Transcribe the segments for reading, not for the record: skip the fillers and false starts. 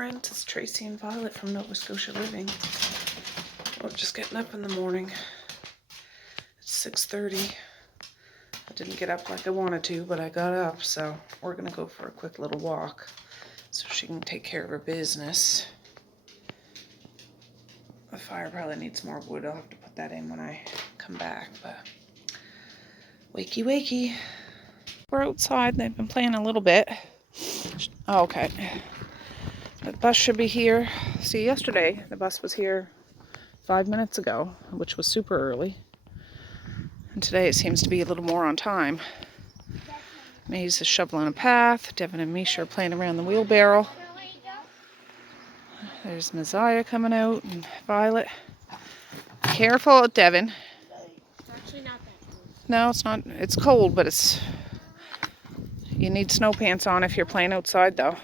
friends. It's Tracey and Violet from Nova Scotia Living. We're just getting up in the morning. It's 6:30. I didn't get up like I wanted to, but I got up, so we're gonna go for a quick little walk so she can take care of her business. The fire probably needs more wood. I'll have to put that in when I come back, but wakey wakey. We're outside. They've been playing a little bit. Oh, okay. The bus should be here. See, yesterday the bus was here 5 minutes ago, which was super early. And today it seems to be a little more on time. Maze is shoveling a path. Devin and Misha are playing around the wheelbarrow. There's Messiah coming out and Violet. Careful, Devin. It's actually not that cold. No, it's not. It's cold, but it's... You need snow pants on if you're playing outside, though.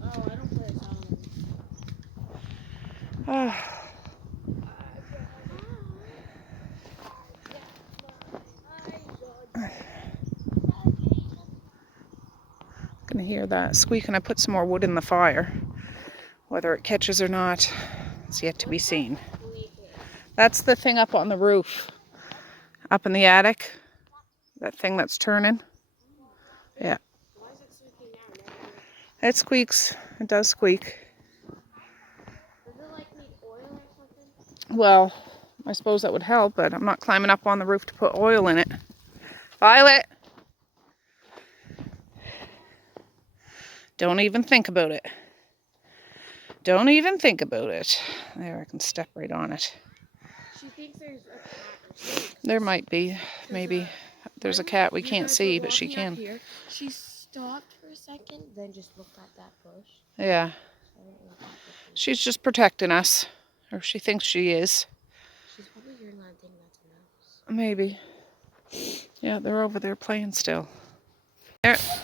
Oh, I don't play outside. Oh. Gonna hear that squeak, and I put some more wood in the fire. Whether it catches or not, it's yet to be seen. That's the thing up on the roof, up in the attic. That thing that's turning. Yeah. Why is it squeaking now? It squeaks. It does squeak. Does it like need oil or something? Well, I suppose that would help, but I'm not climbing up on the roof to put oil in it. Violet! Don't even think about it. Don't even think about it. There, I can step right on it. She thinks there's a cat or something. There might be, maybe. There's a cat we can't see, but she can. Here, she stopped for a second, then just looked at that bush. Yeah. She's just protecting us. Or she thinks she is. She's probably hearing that thing that's a mouse. Maybe. Yeah, they're over there playing still.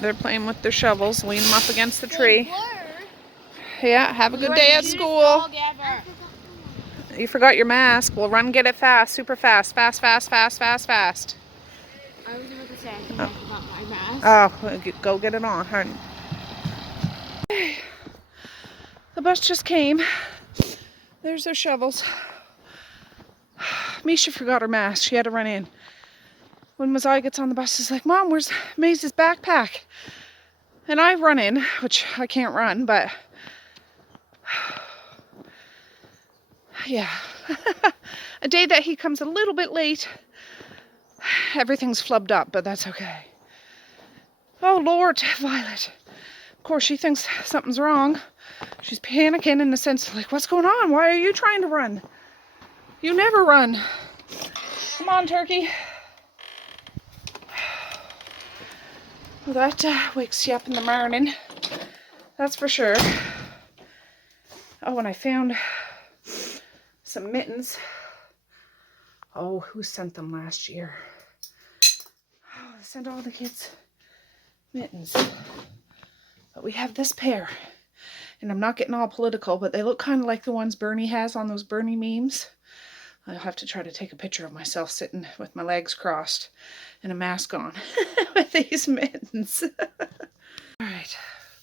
They're playing with their shovels. Lean them up against the tree. Yeah, have a good day at school. You forgot your mask. We'll run get it fast. Super fast. Fast, fast, fast, fast, fast. I was about to say, I think I forgot my mask. Oh, go get it on, honey. The bus just came. There's their shovels. Misha forgot her mask. She had to run in. When Messiah gets on the bus, he's like, Mom, where's Maze's backpack? And I run in, which I can't run, but yeah. A day that he comes a little bit late, everything's flubbed up, but that's okay. Oh, Lord, Violet. Of course, she thinks something's wrong. She's panicking in the sense like, what's going on? Why are you trying to run? You never run. Come on, turkey. Well, that wakes you up in the morning. That's for sure. Oh, and I found some mittens. Oh, who sent them last year? Oh, they sent all the kids mittens. But we have this pair. And I'm not getting all political, but they look kind of like the ones Bernie has on those Bernie memes. I'll have to try to take a picture of myself sitting with my legs crossed and a mask on with these mittens. All right.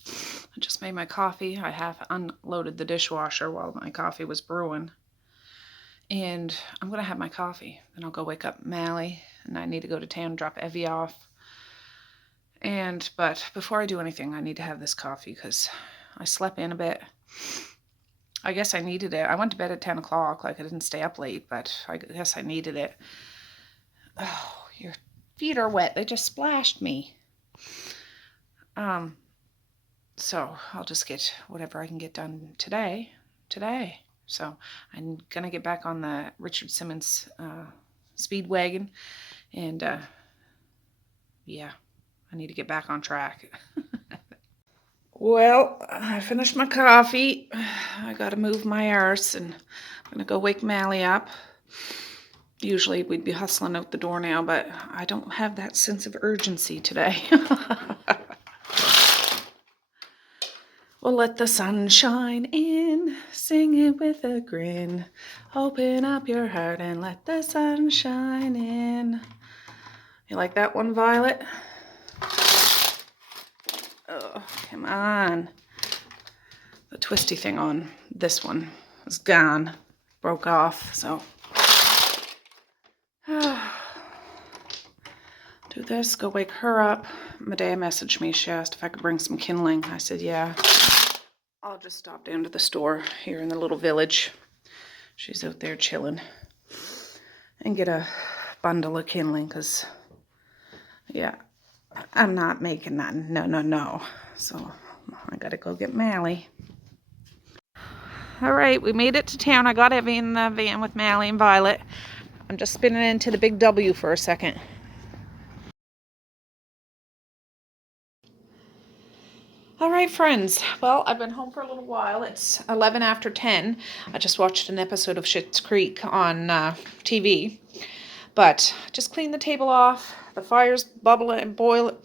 I just made my coffee. I have unloaded the dishwasher while my coffee was brewing. And I'm going to have my coffee. Then I'll go wake up Mally. And I need to go to town, drop Evie off. But before I do anything, I need to have this coffee because I slept in a bit. I guess I needed it. I went to bed at 10 o'clock. Like, I didn't stay up late, but I guess I needed it. Oh, your feet are wet. They just splashed me. So I'll just get whatever I can get done today. So I'm going to get back on the Richard Simmons Speedwagon. And, yeah, I need to get back on track. Well, I finished my coffee. I gotta move my arse and I'm gonna go wake Mally up. Usually we'd be hustling out the door now, but I don't have that sense of urgency today. Well, let the sun shine in, sing it with a grin. Open up your heart and let the sun shine in. You like that one, Violet? Oh, come on. the twisty thing on this one is gone, broke off, so. Do this, go wake her up. Medea messaged me, she asked if I could bring some kindling. I said, yeah. I'll just stop down to the store here in the little village. She's out there chilling. And get a bundle of kindling, because, yeah, I'm not making nothing. No. So, I gotta go get Mally. All right, we made it to town. I got Evie in the van with Mally and Violet. I'm just spinning into the big W for a second. All right, friends. Well, I've been home for a little while. It's 11 after 10. I just watched an episode of Schitt's Creek on TV. But just cleaned the table off. The fire's bubbling and boiling.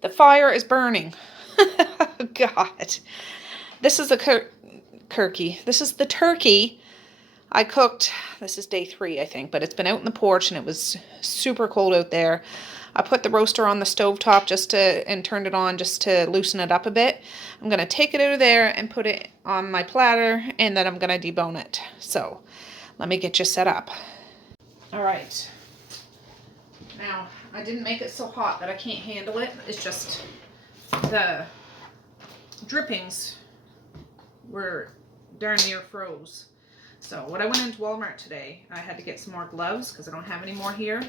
The fire is burning. God. This is the turkey. This is the turkey I cooked. This is day 3, I think. But it's been out in the porch and it was super cold out there. I put the roaster on the stovetop and turned it on just to loosen it up a bit. I'm going to take it out of there and put it on my platter, and then I'm going to debone it. So let me get you set up. All right. Now, I didn't make it so hot that I can't handle it. It's just the drippings were darn near froze. So when I went into Walmart today, I had to get some more gloves because I don't have any more here.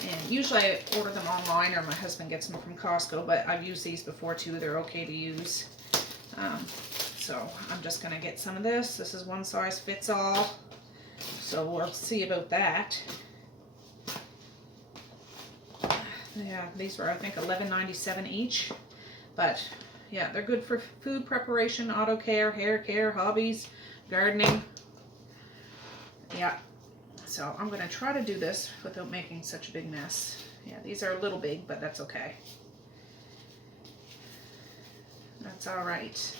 And usually I order them online or my husband gets them from Costco, but I've used these before too. They're okay to use. So I'm just going to get some of this. This is one size fits all. So we'll see about that. Yeah, these were I think $11.97 each. But yeah, they're good for food preparation, auto care, hair care, hobbies, gardening. Yeah. So I'm going to try to do this without making such a big mess. Yeah, these are a little big, but that's okay. That's all right.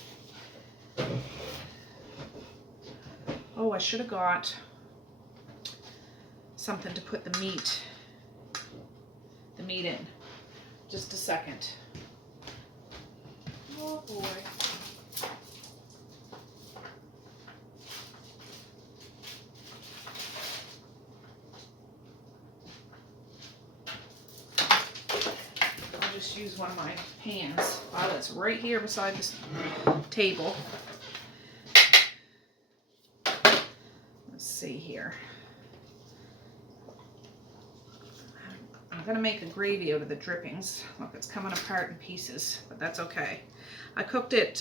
Oh, I should have got something to put the meat in. Just a second. Oh boy. Use one of my pans. Wow, that's right here beside this table. Let's see here. I'm going to make a gravy out of the drippings. Look, it's coming apart in pieces, but that's okay. I cooked it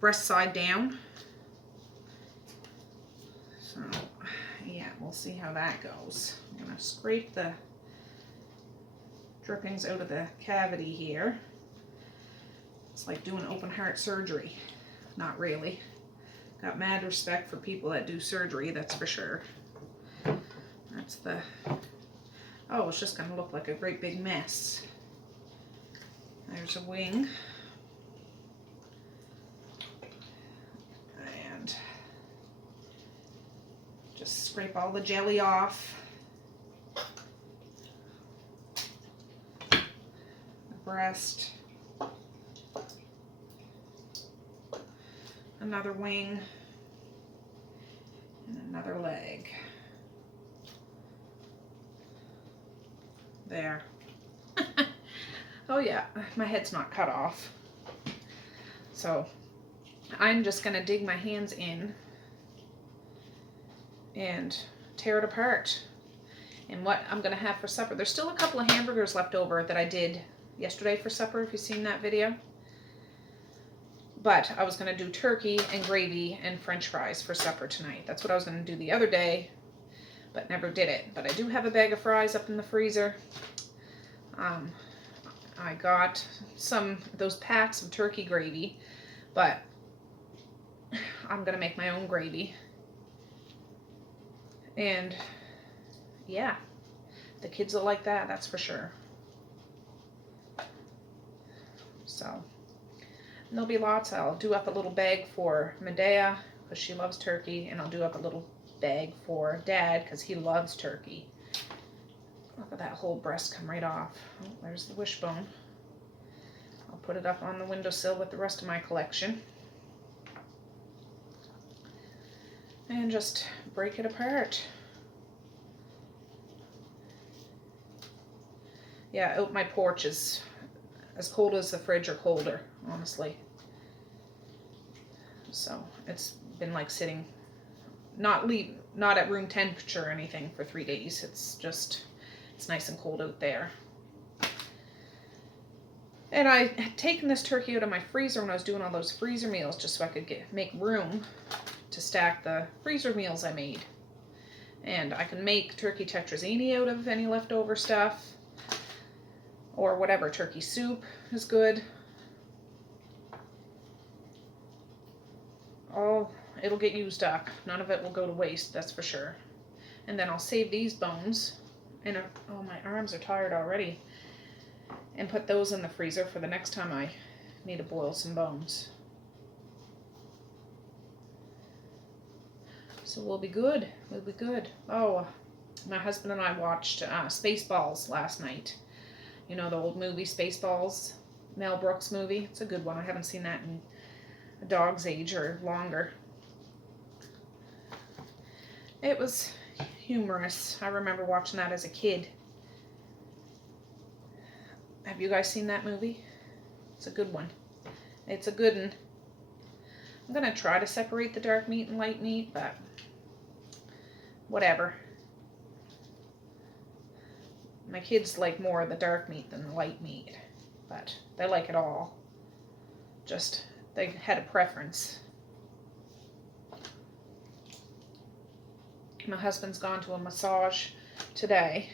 breast side down. So, yeah, we'll see how that goes. I'm going to scrape the drippings out of the cavity here. It's like doing open heart surgery. Not really. Got mad respect for people that do surgery, that's for sure. That's the... Oh, it's just going to look like a great big mess. There's a wing. And just scrape all the jelly off. Breast, another wing, and another leg. There. Oh yeah, my head's not cut off. So I'm just going to dig my hands in and tear it apart. And what I'm going to have for supper, there's still a couple of hamburgers left over that I did yesterday for supper, if you've seen that video. But I was going to do turkey and gravy and french fries for supper tonight. That's what I was going to do the other day, but never did it. But I do have a bag of fries up in the freezer. I got those packs of turkey gravy, but I'm going to make my own gravy. And yeah, the kids will like that, that's for sure. So there'll be lots. I'll do up a little bag for Medea because she loves turkey, and I'll do up a little bag for Dad because he loves turkey. Look at that whole breast come right off. Oh, there's the wishbone. I'll put it up on the windowsill with the rest of my collection. And just break it apart. Yeah, out my porch is as cold as the fridge or colder, honestly. So it's been like sitting, not at room temperature or anything for 3 days. It's nice and cold out there. And I had taken this turkey out of my freezer when I was doing all those freezer meals just so I could make room to stack the freezer meals I made. And I can make turkey tetrazzini out of any leftover stuff. Or whatever, turkey soup is good. It'll get used up. None of it will go to waste, that's for sure. And then I'll save these bones. And oh, my arms are tired already. And put those in the freezer for the next time I need to boil some bones. So we'll be good. We'll be good. Oh, my husband and I watched Spaceballs last night. You know, the old movie Spaceballs, Mel Brooks movie. It's a good one. I haven't seen that in a dog's age or longer. It was humorous. I remember watching that as a kid. Have you guys seen that movie? It's a good one. It's a good one. I'm going to try to separate the dark meat and light meat, but whatever. My kids like more of the dark meat than the light meat, but they like it all. Just, they had a preference. My husband's gone to a massage today,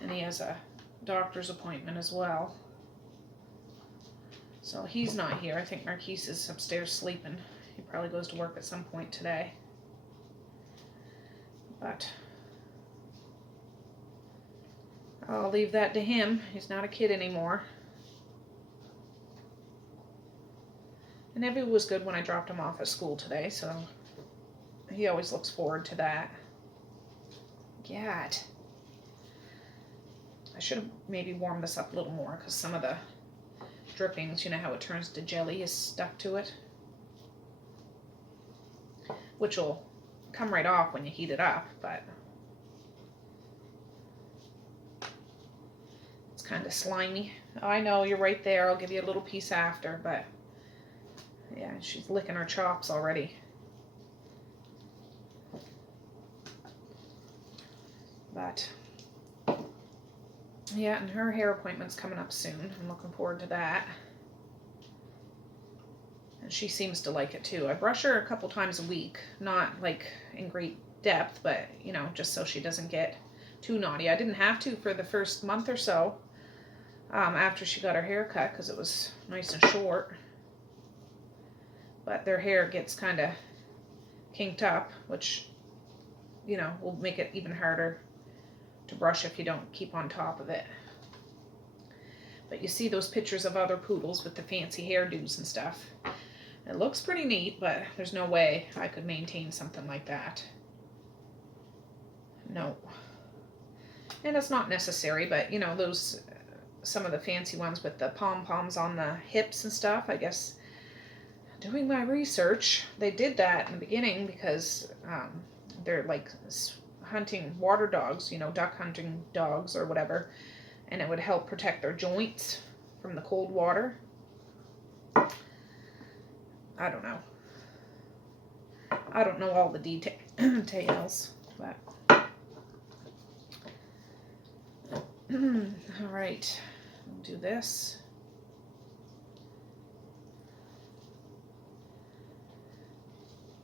and he has a doctor's appointment as well. So he's not here. I think Marquise is upstairs sleeping. He probably goes to work at some point today. But I'll leave that to him. He's not a kid anymore. And Evie was good when I dropped him off at school today, so he always looks forward to that. God. I should have maybe warmed this up a little more because some of the drippings, you know how it turns to jelly, is stuck to it. Which will come right off when you heat it up, but it's kind of slimy. Oh, I know, you're right there. I'll give you a little piece after, but yeah, she's licking her chops already. But yeah, and her hair appointment's coming up soon. I'm looking forward to that. And she seems to like it too. I brush her a couple times a week. Not like in great depth, but you know, just so she doesn't get too naughty. I didn't have to for the first month or so after she got her hair cut because it was nice and short. But their hair gets kind of kinked up, which, you know, will make it even harder to brush if you don't keep on top of it. But you see those pictures of other poodles with the fancy hairdos and stuff. It looks pretty neat, but there's no way I could maintain something like that. No. And it's not necessary, but you know, those, some of the fancy ones with the pom-poms on the hips and stuff, I guess, doing my research, they did that in the beginning because they're like hunting water dogs, you know, duck hunting dogs or whatever, and it would help protect their joints from the cold water. I don't know. I don't know all the details, but all right, we'll do this.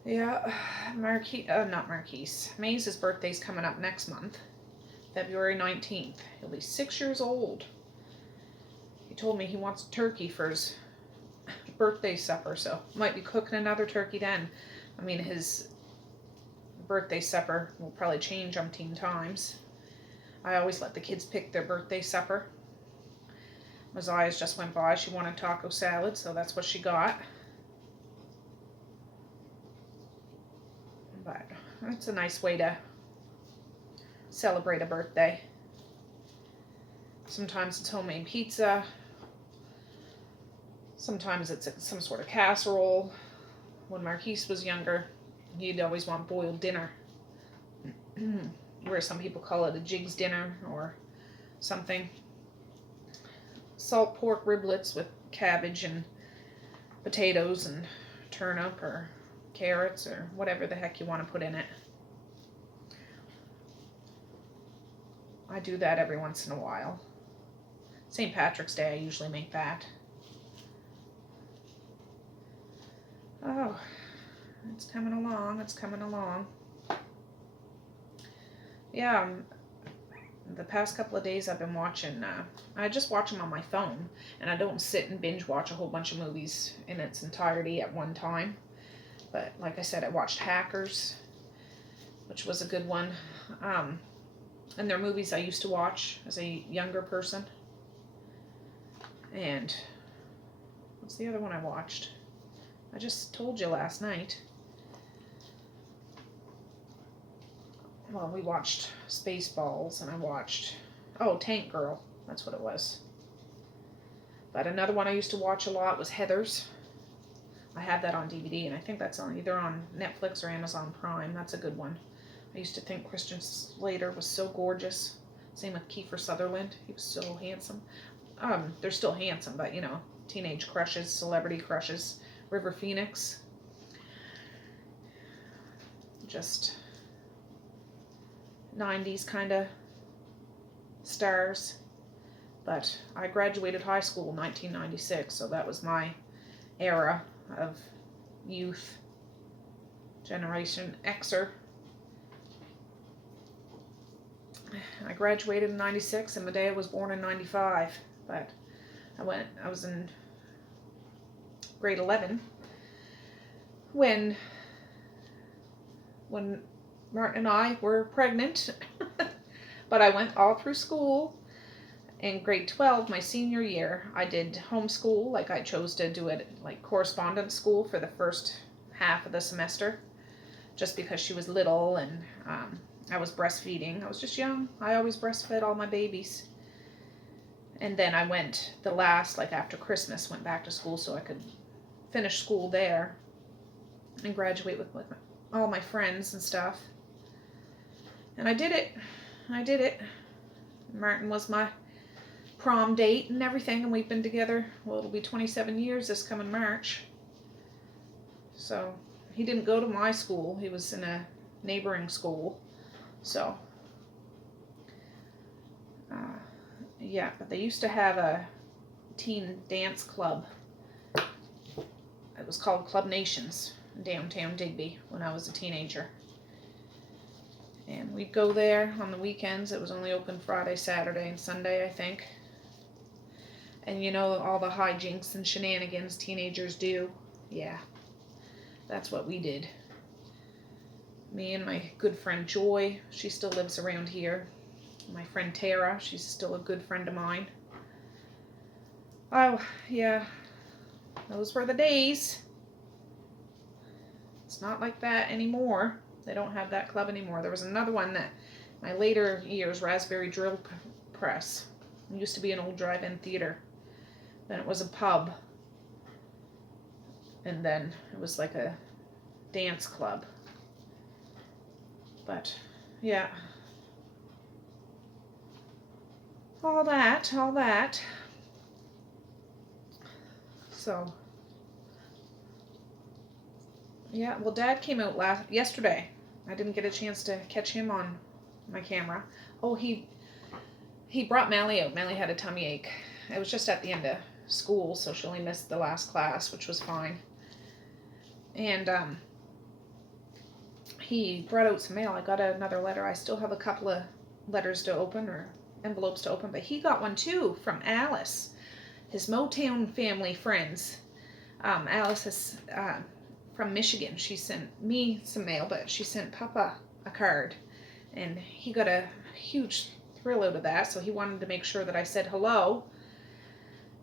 Yeah, not Marquise. Maze's birthday's coming up next month, February 19th. He'll be 6 years old. He told me he wants a turkey for his birthday supper, so might be cooking another turkey then. I mean, his birthday supper will probably change umpteen times. I always let the kids pick their birthday supper. Maziah's just went by. She wanted taco salad, so that's what she got. But it's a nice way to celebrate a birthday. Sometimes it's homemade pizza. Sometimes it's some sort of casserole. When Marquise was younger, he'd always want boiled dinner. Where some people call it a jig's dinner or something. Salt pork riblets with cabbage and potatoes and turnip or carrots or whatever the heck you want to put in it. I do that every once in a while. St. Patrick's Day, I usually make that. Oh, it's coming along, it's coming along. Yeah, the past couple of days I've been watching, I just watch them on my phone, and I don't sit and binge watch a whole bunch of movies in its entirety at one time. But like I said, I watched Hackers, which was a good one. And they're movies I used to watch as a younger person. And what's the other one I watched? I just told you last night. Well, we watched Spaceballs, and I watched, Tank Girl. That's what it was. But another one I used to watch a lot was Heathers. I have that on DVD, and I think that's on either on Netflix or Amazon Prime. That's a good one. I used to think Christian Slater was so gorgeous. Same with Kiefer Sutherland. He was so handsome. They're still handsome, but, you know, teenage crushes, celebrity crushes. River Phoenix. Just 90s kind of stars. But I graduated high school in 1996, so that was my era of youth. Generation Xer. I graduated in 96, and Medea was born in 95, but I was in grade 11 when Martin and I were pregnant. But I went all through school. In grade 12, my senior year, I did homeschool. Like, I chose to do it like correspondence school for the first half of the semester, just because she was little, and I was breastfeeding. I was just young. I always breastfed all my babies. And then I went the last, like after Christmas, went back to school so I could finish school there and graduate with all my friends and stuff. And I did it. Martin was my prom date and everything, and we've been together, well, it'll be 27 years this coming March. So he didn't go to my school. He was in a neighboring school. So yeah, but they used to have a teen dance club. It was called Club Nations in downtown Digby when I was a teenager. And we'd go there on the weekends. It was only open Friday, Saturday, and Sunday, I think. And you know, all the hijinks and shenanigans teenagers do. Yeah, that's what we did. Me and my good friend Joy, she still lives around here. My friend Tara, she's still a good friend of mine. Oh, yeah, those were the days. It's not like that anymore. They don't have that club anymore. There was another one that, my later years, Raspberry Drill Press. It used to be an old drive-in theater. Then it was a pub. And then it was like a dance club. But, yeah. All that. So, yeah, well, Dad came out yesterday. I didn't get a chance to catch him on my camera. Oh, he brought Mally out. Mally had a tummy ache. It was just at the end of school, so she only missed the last class, which was fine. And he brought out some mail. I got another letter. I still have a couple of letters to open, or envelopes to open, but he got one too from Alice, his Motown family friends. Alice is from Michigan. She sent me some mail, but she sent Papa a card, and he got a huge thrill out of that, so he wanted to make sure that I said hello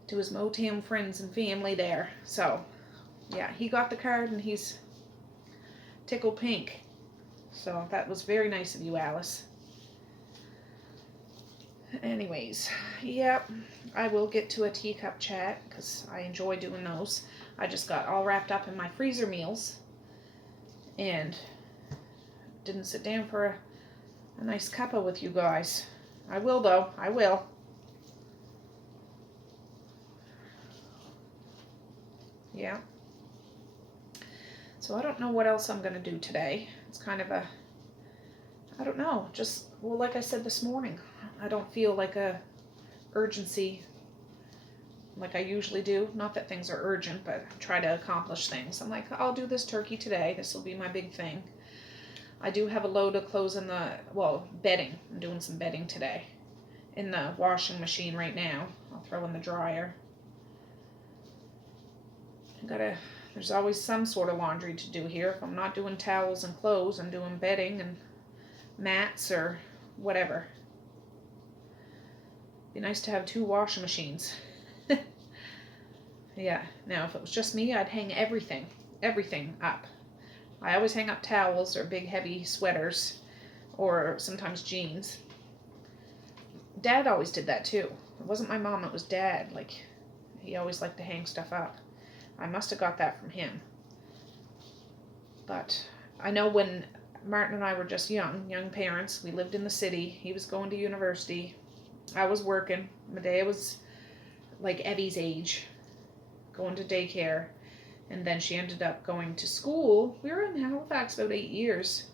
to his Motown friends and family there. So yeah, he got the card, and he's tickled pink. So that was very nice of you, Alice. Anyways, yep, I will get to a teacup chat because I enjoy doing those. I just got all wrapped up in my freezer meals and didn't sit down for a nice cuppa with you guys. I will though, I will. Yeah. So I don't know what else I'm going to do today. It's kind of a, I don't know, just, well, like I said this morning, I don't feel like a urgency like I usually do. Not that things are urgent, but try to accomplish things. I'm like, I'll do this turkey today. This will be my big thing. I do have a load of clothes in the, well, bedding. I'm doing some bedding today in the washing machine right now. I'll throw in the dryer. There's always some sort of laundry to do here. If I'm not doing towels and clothes, I'm doing bedding and mats or whatever. Be nice to have 2 washing machines. Yeah, now if it was just me, I'd hang everything up. I always hang up towels or big heavy sweaters or sometimes jeans. Dad always did that too. It wasn't my mom, it was Dad. Like, he always liked to hang stuff up. I must have got that from him. But I know when Martin and I were just young parents, we lived in the city. He was going to university. I was working. Medea was like Evie's age, going to daycare. And then she ended up going to school. We were in Halifax about 8 years.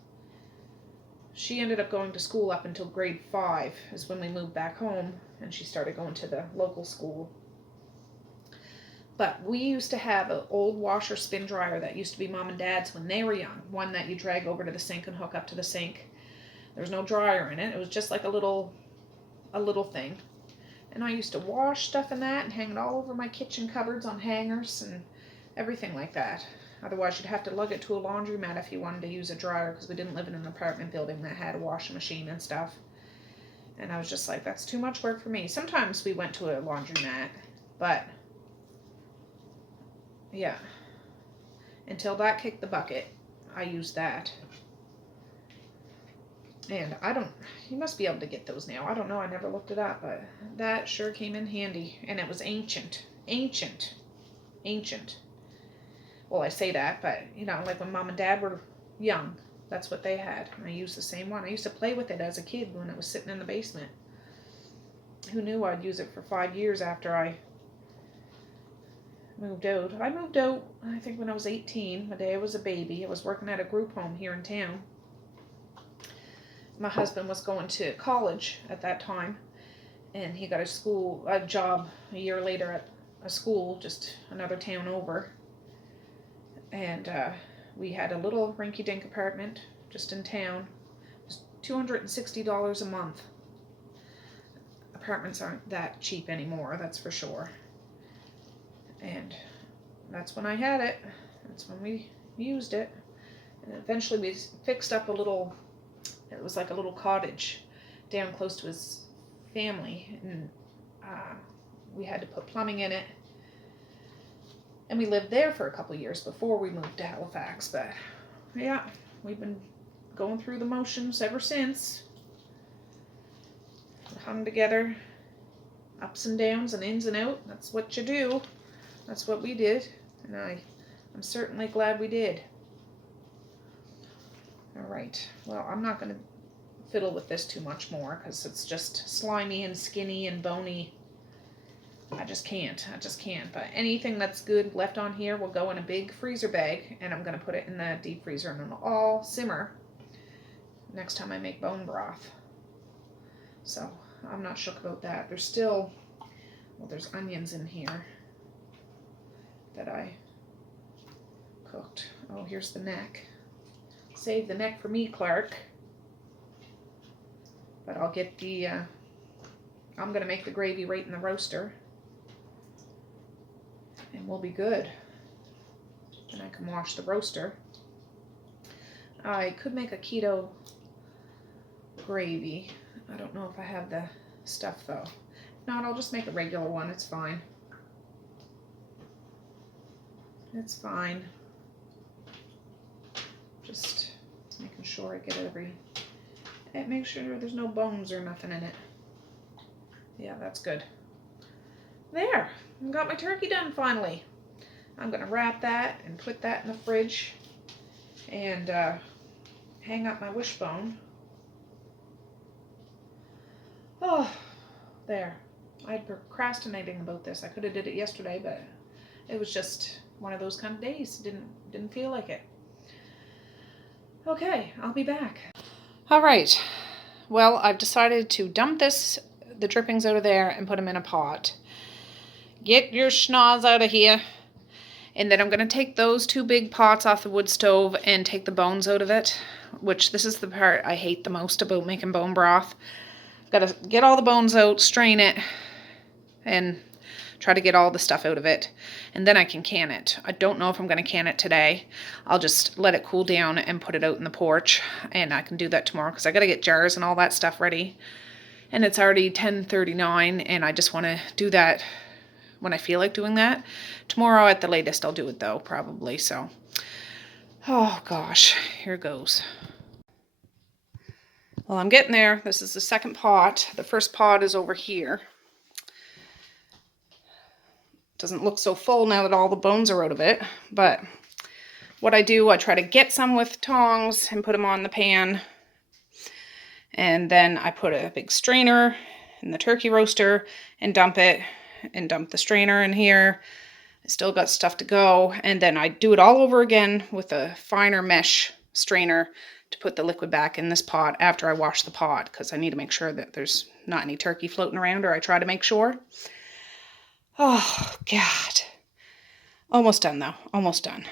She ended up going to school up until grade 5 is when we moved back home. And she started going to the local school. But we used to have an old washer spin dryer that used to be Mom and Dad's when they were young. One that you drag over to the sink and hook up to the sink. There was no dryer in it. It was just like a little thing. And I used to wash stuff in that and hang it all over my kitchen cupboards on hangers and everything like that. Otherwise, you'd have to lug it to a laundromat if you wanted to use a dryer because we didn't live in an apartment building that had a washing machine and stuff. And I was just like, that's too much work for me. Sometimes we went to a laundromat, but yeah, until that kicked the bucket, I used that. And you must be able to get those now. I don't know, I never looked it up, but that sure came in handy. And it was ancient. Well, I say that, but, like when Mom and Dad were young, that's what they had. And I used the same one. I used to play with it as a kid when it was sitting in the basement. Who knew I'd use it for 5 years after I moved out. I moved out, I think, when I was 18. Medea was a baby. I was working at a group home here in town. My husband was going to college at that time, and he got a job a year later at a school just another town over. And we had a little rinky-dink apartment just in town. It was $260 a month. Apartments aren't that cheap anymore, that's for sure. And that's when I had it. That's when we used it. And eventually we fixed up it was like a little cottage down close to his family. And we had to put plumbing in it. And we lived there for a couple of years before we moved to Halifax. But yeah, we've been going through the motions ever since. Hung together, ups and downs and ins and out. That's what you do. That's what we did. And I'm certainly glad we did. Alright, well, I'm not going to fiddle with this too much more because it's just slimy and skinny and bony. I just can't. But anything that's good left on here will go in a big freezer bag, and I'm going to put it in the deep freezer, and it'll all simmer next time I make bone broth. So I'm not shook about that. There's onions in here that I cooked. Oh, here's the neck. Save the neck for me, Clark. But I'll get I'm going to make the gravy right in the roaster. And we'll be good. And I can wash the roaster. I could make a keto gravy. I don't know if I have the stuff though. If not, I'll just make a regular one. It's fine. It's fine. Just making sure I get make sure there's no bones or nothing in it. Yeah, that's good. There, I got my turkey done finally. I'm gonna wrap that and put that in the fridge and hang up my wishbone. Oh, there. I'm procrastinating about this. I could have did it yesterday, but it was just one of those kind of days. Didn't feel like it. Okay, I'll be back. All right. Well, I've decided to dump the drippings out of there and put them in a pot. Get your schnoz out of here. And then I'm going to take those 2 big pots off the wood stove and take the bones out of it, which this is the part I hate the most about making bone broth. Got to get all the bones out, strain it, and try to get all the stuff out of it. And then I can can it. I don't know if I'm going to can it today. I'll just let it cool down and put it out in the porch. And I can do that tomorrow because I got to get jars and all that stuff ready. And it's already 10:39 and I just want to do that when I feel like doing that. Tomorrow at the latest I'll do it though, probably. So, oh gosh, here goes. Well, I'm getting there. This is the second pot. The first pot is over here. Doesn't look so full now that all the bones are out of it, but what I do, I try to get some with tongs and put them on the pan, and then I put a big strainer in the turkey roaster and dump it, and dump the strainer in here. I still got stuff to go, and then I do it all over again with a finer mesh strainer to put the liquid back in this pot after I wash the pot, because I need to make sure that there's not any turkey floating around, or I try to make sure. Oh, God. Almost done, though. Almost done.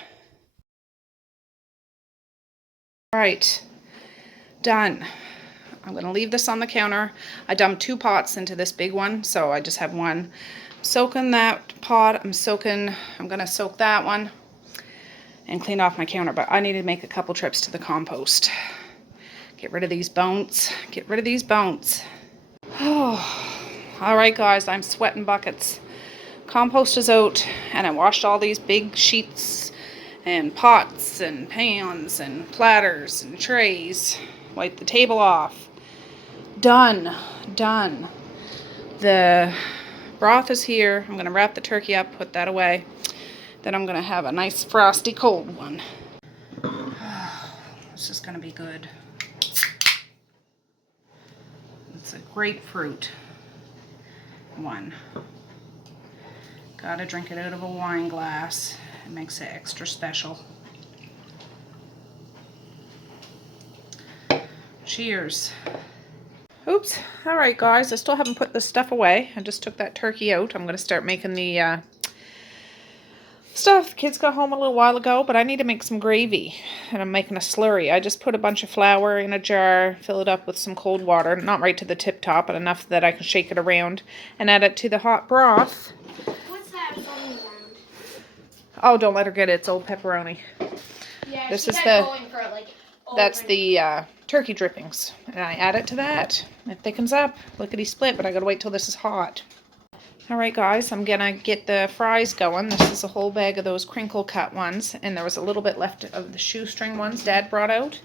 All right. Done. I'm going to leave this on the counter. I dumped 2 pots into this big one, so I just have one. Soaking that pot. I'm going to soak that one and clean off my counter, but I need to make a couple trips to the compost. Get rid of these bones. Get rid of these bones. Oh. All right, guys. I'm sweating buckets. Compost is out, and I washed all these big sheets and pots and pans and platters and trays. Wiped the table off. Done. Done. The broth is here. I'm going to wrap the turkey up, put that away. Then I'm going to have a nice frosty cold one. This is going to be good. It's a grapefruit one. Gotta drink it out of a wine glass. It makes it extra special. Cheers. Oops. Alright guys, I still haven't put this stuff away. I just took that turkey out. I'm going to start making the stuff. The kids got home a little while ago, but I need to make some gravy. And I'm making a slurry. I just put a bunch of flour in a jar, fill it up with some cold water. Not right to the tip top, but enough that I can shake it around. And add it to the hot broth. Oh, don't let her get it. It's old pepperoni. Yeah, this she is kept the going for it, like, that's the turkey drippings, and I add it to that. It thickens up. Lickety split, but I gotta wait till this is hot. All right, guys, I'm gonna get the fries going. This is a whole bag of those crinkle cut ones, and there was a little bit left of the shoestring ones Dad brought out.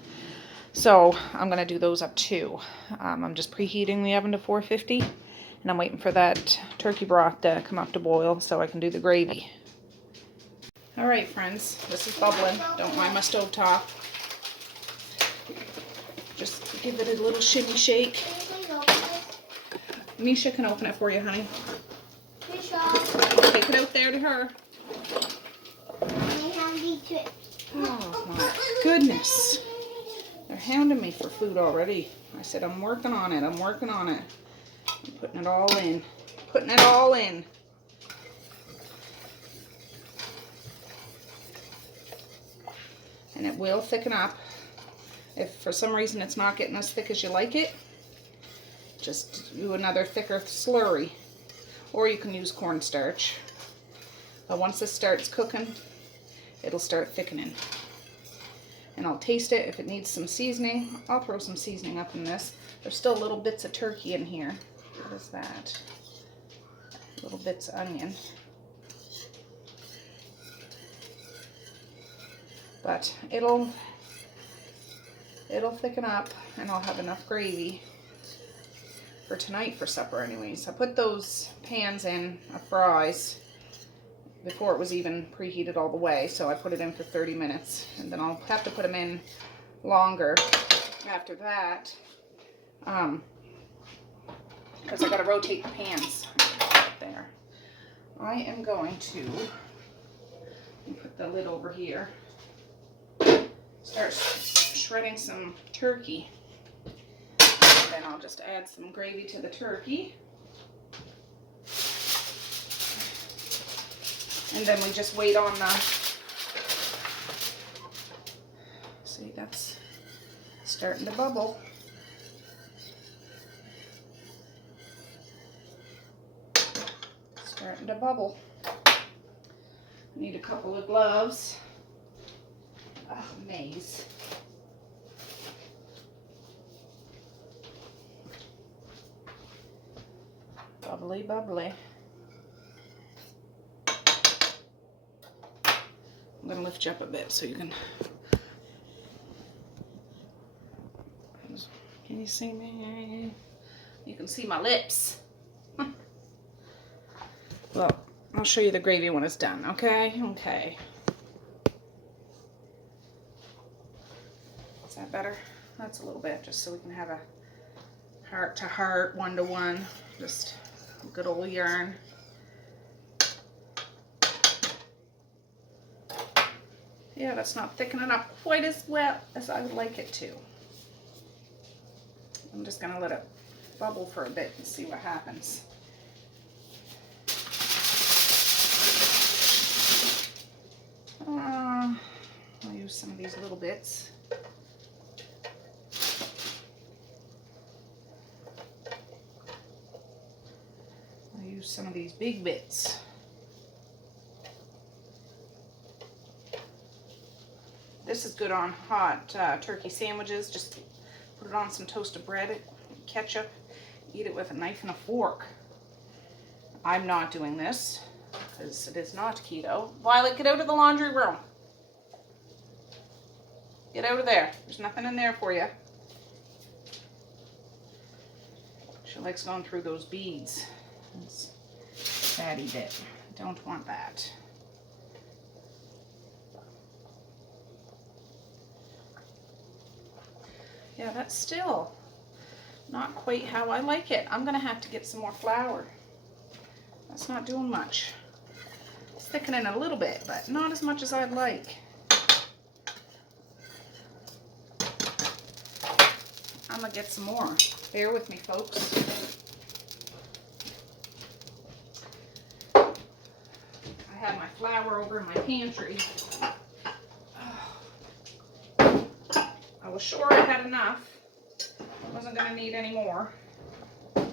So I'm gonna do those up too. I'm just preheating the oven to 450, and I'm waiting for that turkey broth to come up to boil so I can do the gravy. All right, friends, this is bubbling. Don't mind my stove top. Just give it a little shimmy shake. Misha can open it for you, honey. Misha. Take it out there to her. Oh my goodness. They're hounding me for food already. I said, I'm working on it. I'm working on it. I'm putting it all in. Putting it all in. And it will thicken up. If for some reason it's not getting as thick as you like it, just do another thicker slurry. Or you can use cornstarch. But once this starts cooking, it'll start thickening. And I'll taste it. If it needs some seasoning, I'll throw some seasoning up in this. There's still little bits of turkey in here. What is that? Little bits of onion. But it'll thicken up, and I'll have enough gravy for tonight for supper anyways. I put those pans in of fries before it was even preheated all the way, so I put it in for 30 minutes, and then I'll have to put them in longer after that, because I got to rotate the pans there. I am going to put the lid over here, start shredding some turkey, and then I'll just add some gravy to the turkey. And then we just wait on the, see, that's starting to bubble. Starting to bubble. Need a couple of gloves. Oh, maze. Bubbly, bubbly. I'm going to lift you up a bit so you can you see me? You can see my lips. Well, I'll show you the gravy when it's done, okay? Okay. Is that better? That's a little bit, just so we can have a heart-to-heart, one-to-one, just a good old yarn. Yeah, that's not thickening up quite as well as I would like it to. I'm just going to let it bubble for a bit and see what happens. I'll use some of these little bits. I'll use some of these big bits. This is good on hot turkey sandwiches. Just put it on some toasted bread, ketchup, eat it with a knife and a fork. I'm not doing this because it is not keto. Violet, get out of the laundry room. Get out of there. There's nothing in there for you. She likes going through those beads. It's a fatty bit. Don't want that. Yeah, that's still not quite how I like it. I'm going to have to get some more flour. That's not doing much. It's thickening a little bit, but not as much as I'd like. I'm going to get some more. Bear with me, folks. I have my flour over in my pantry. I was sure I had enough. I wasn't going to need any more. But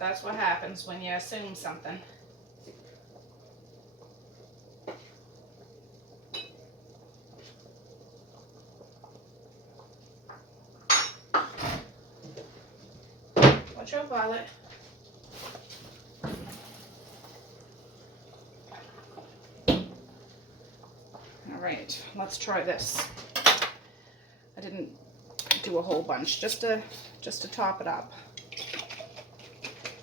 that's what happens when you assume something. Watch out, Violet. All right, let's try this. I didn't do a whole bunch, just to top it up.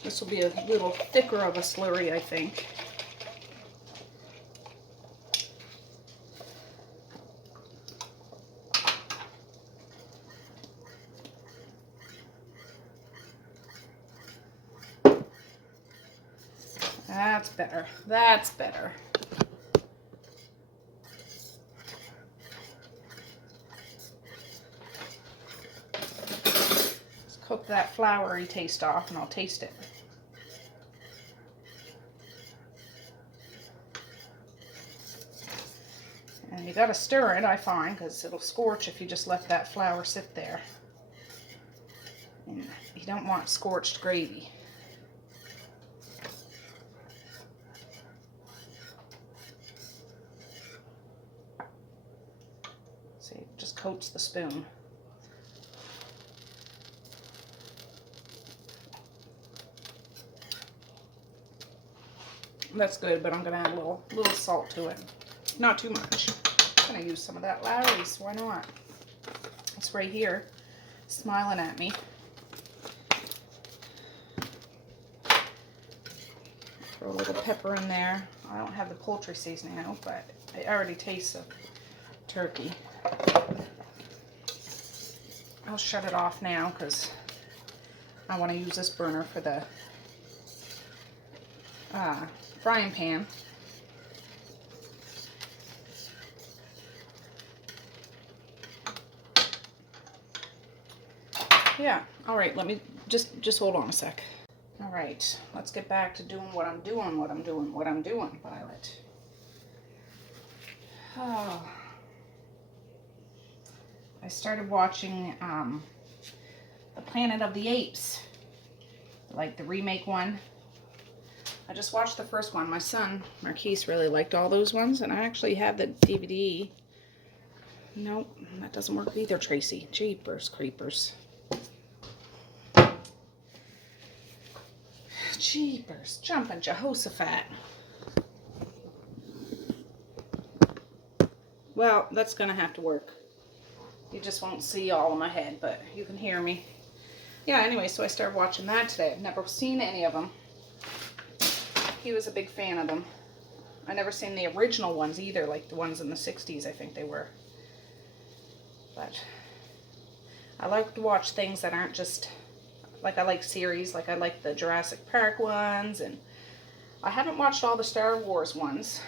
This will be a little thicker of a slurry, I think. That's better. That's better. Let's cook that floury taste off and I'll taste it. And you gotta stir it, I find, because it'll scorch if you just let that flour sit there. And you don't want scorched gravy. See, it just coats the spoon. That's good, but I'm gonna add a little salt to it. Not too much. I'm gonna use some of that Lowry's. Why not? It's right here, smiling at me. Throw a little pepper in there. I don't have the poultry seasoning out, but I already taste the turkey. I'll shut it off now because I want to use this burner for the frying pan. Yeah, all right, let me just hold on a sec. All right, let's get back to doing what I'm doing, Violet. Oh. I started watching the Planet of the Apes, like the remake one. I just watched the first one. My son, Marquise, really liked all those ones, and I actually have the DVD. Nope, that doesn't work either, Tracey. Jeepers creepers. Jeepers, jumping Jehoshaphat. Well, that's gonna have to work. You just won't see all of my head, but you can hear me. Yeah, anyway, so I started watching that today. I've never seen any of them. He was a big fan of them. I never seen the original ones either, like the ones in the 60s, I think they were. But I like to watch things that aren't just, like I like series, like I like the Jurassic Park ones, and I haven't watched all the Star Wars ones.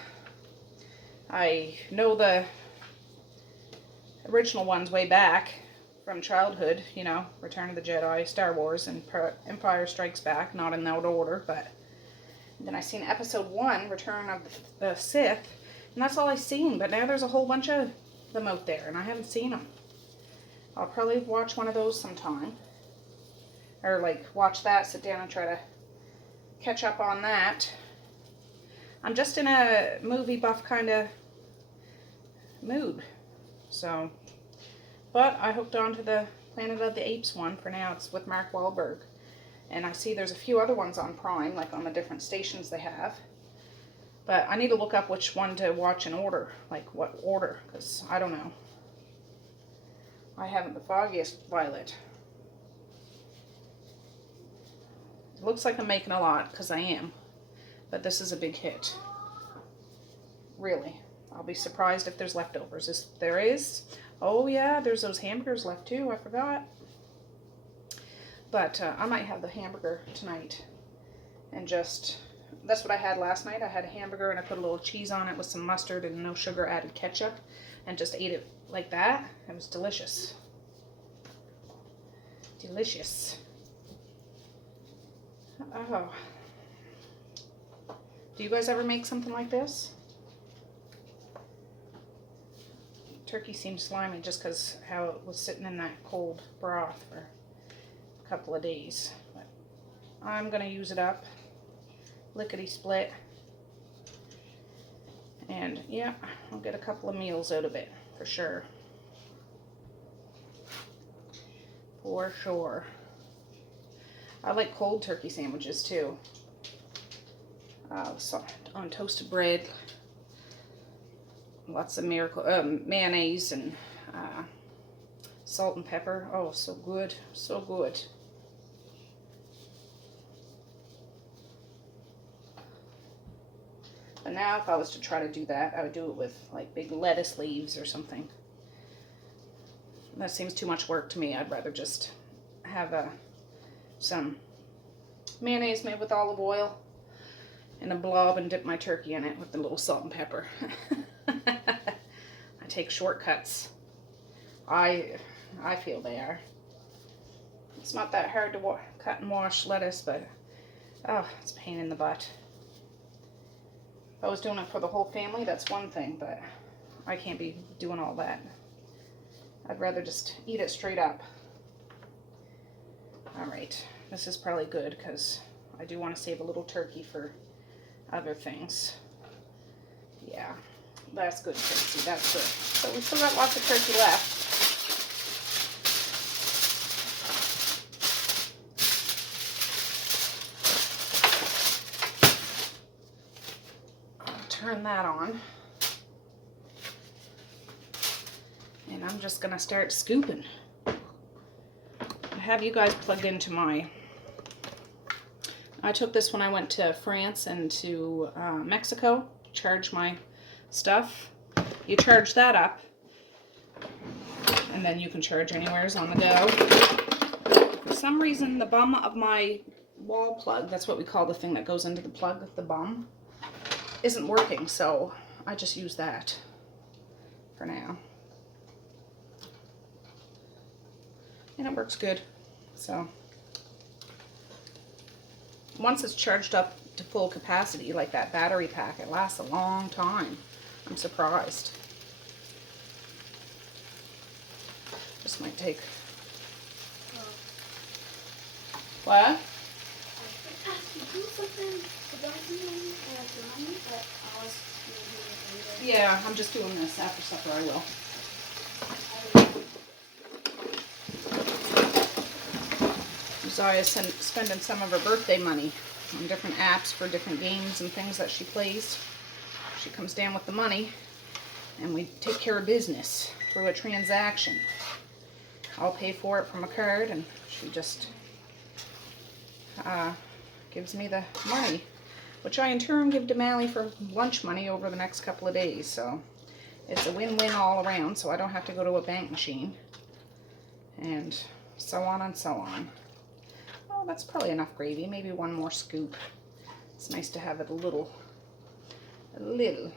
I know the original ones way back from childhood, you know, Return of the Jedi, Star Wars, and Empire Strikes Back, not in that order, but then I seen episode 1, Return of the Sith, and that's all I seen, but now there's a whole bunch of them out there, and I haven't seen them. I'll probably watch one of those sometime, or like watch that, sit down and try to catch up on that. I'm just in a movie buff kind of mood, so, but I hooked on to the Planet of the Apes one for now. It's with Mark Wahlberg. And I see there's a few other ones on Prime, like on the different stations they have. But I need to look up which one to watch in order, like what order, because I don't know. I haven't the foggiest, Violet. It looks like I'm making a lot, because I am. But this is a big hit. Really. I'll be surprised if there's leftovers. There is. Oh yeah, there's those hamburgers left too. I forgot. But I might have the hamburger tonight. And just, that's what I had last night. I had a hamburger and I put a little cheese on it with some mustard and no sugar added ketchup. And just ate it like that. It was delicious. Delicious. Oh. Do you guys ever make something like this? Turkey seemed slimy just because how it was sitting in that cold broth for a couple of days. But I'm going to use it up. Lickety split. And yeah, I'll get a couple of meals out of it for sure. For sure. I like cold turkey sandwiches too. On toasted bread. Lots of mayonnaise and salt and pepper. Oh, so good. So good. But now if I was to try to do that, I would do it with like big lettuce leaves or something. That seems too much work to me. I'd rather just have some mayonnaise made with olive oil and a blob and dip my turkey in it with a little salt and pepper. I take shortcuts. I feel they are. It's not that hard to cut and wash lettuce, but oh, it's a pain in the butt. If I was doing it for the whole family, that's one thing, but I can't be doing all that. I'd rather just eat it straight up. All right, this is probably good because I do want to save a little turkey for other things. Yeah, that's good, Tracey. That's good. So we still got lots of turkey left. I'll turn that on. And I'm just going to start scooping. I have you guys plugged into my I took this when I went to France and to Mexico to charge my stuff. You charge that up, and then you can charge anywheres on the go. For some reason, the bum of my wall plug, that's what we call the thing that goes into the plug, the bum, isn't working, so I just use that for now. And it works good. So once it's charged up to full capacity, like that battery pack, it lasts a long time. I'm surprised. This might take... What? Yeah, I'm just doing this. After supper I will. Zoya's spending some of her birthday money on different apps for different games and things that she plays. She comes down with the money and we take care of business through a transaction. I'll pay for it from a card and she just gives me the money, which I in turn give to Mally for lunch money over the next couple of days. So it's a win-win all around, so I don't have to go to a bank machine, and so on and so on. Oh, that's probably enough gravy. Maybe one more scoop. It's nice to have it a little. Yeah,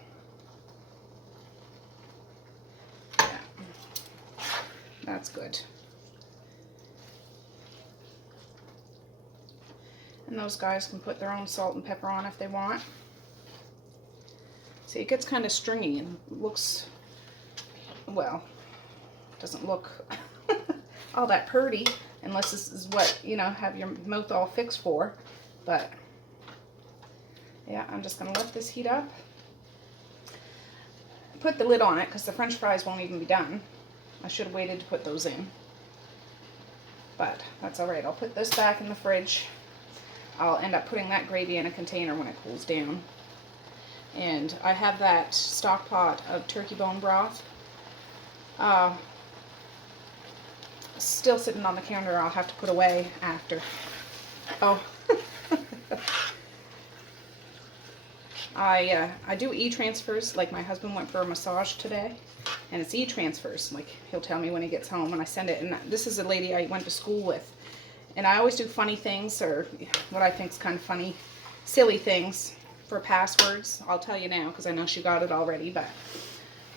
that's good. And those guys can put their own salt and pepper on if they want. See, it gets kind of stringy and looks, well, doesn't look all that pretty unless this is what, you know, have your mouth all fixed for. But yeah, I'm just going to let this heat up. Put the lid on it because the French fries won't even be done. I should have waited to put those in. But that's alright. I'll put this back in the fridge. I'll end up putting that gravy in a container when it cools down. And I have that stock pot of turkey bone broth still sitting on the counter. I'll have to put away after. Oh. I do e-transfers. Like my husband went for a massage today, and it's e-transfers. Like he'll tell me when he gets home and I send it. And this is a lady I went to school with. And I always do funny things, or what I think is kind of funny, silly things for passwords. I'll tell you now because I know she got it already, but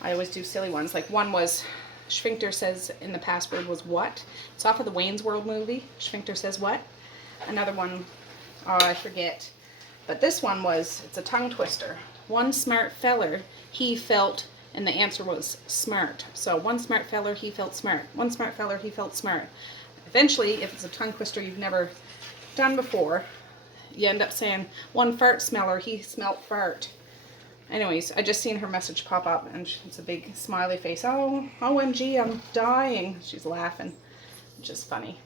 I always do silly ones. Like one was, Sphincter says in the password was what? It's off of the Wayne's World movie. Sphincter says what? Another one, oh, I forget. But this one was, it's a tongue twister. One smart feller, he felt, and the answer was smart. So one smart feller, he felt smart. One smart feller, he felt smart. Eventually, if it's a tongue twister you've never done before, you end up saying, one fart smeller, he smelt fart. Anyways, I just seen her message pop up, and it's a big smiley face. Oh, OMG, I'm dying. She's laughing, which is funny.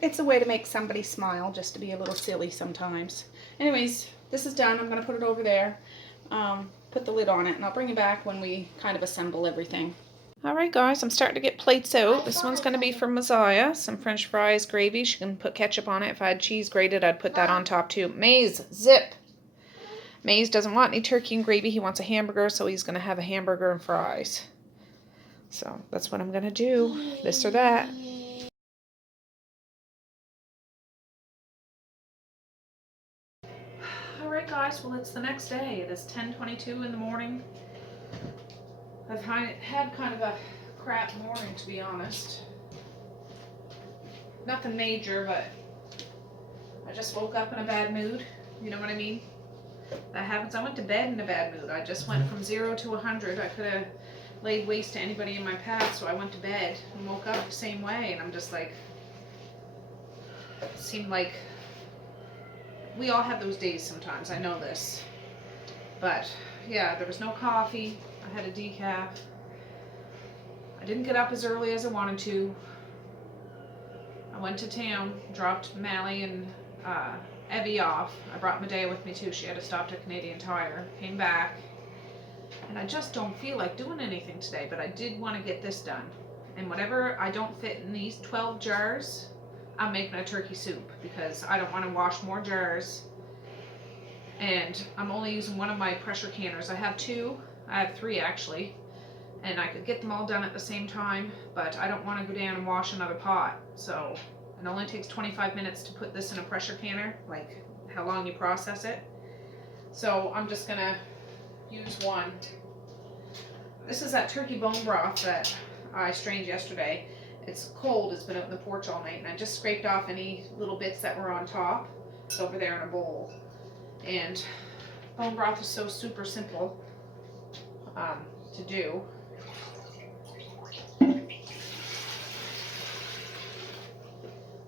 It's a way to make somebody smile, just to be a little silly sometimes. Anyways, this is done. I'm going to put it over there, put the lid on it, and I'll bring it back when we kind of assemble everything. Alright guys, I'm starting to get plates out. This one's going to be for Messiah. Some French fries, gravy. She can put ketchup on it. If I had cheese grated, I'd put that on top too. Maze, zip! Maze doesn't want any turkey and gravy. He wants a hamburger, so he's going to have a hamburger and fries. So that's what I'm going to do. This or that. Alright guys, well it's the next day. It is 10:22 in the morning. I've had kind of a crap morning, to be honest. Nothing major, but I just woke up in a bad mood. You know what I mean? That happens. I went to bed in a bad mood. I just went from 0 to 100. I could have laid waste to anybody in my path, so I went to bed and woke up the same way. And I'm just like, it seemed like we all have those days sometimes. I know this. But yeah, there was no coffee. I had a decaf. I didn't get up as early as I wanted to. I went to town, dropped Mally and Evie off. I brought Medea with me too. She had to stop to Canadian Tire. Came back. And I just don't feel like doing anything today, but I did want to get this done. And whatever I don't fit in these 12 jars I'm making a turkey soup because I don't want to wash more jars. And I'm only using one of my pressure canners. I have two, I have three actually, and I could get them all done at the same time, but I don't want to go down and wash another pot. So it only takes 25 minutes to put this in a pressure canner, like how long you process it. So I'm just gonna use one. This is that turkey bone broth that I strained yesterday. It's cold, it's been out in the porch all night, and I just scraped off any little bits that were on top. It's over there in a bowl. And bone broth is so super simple to do.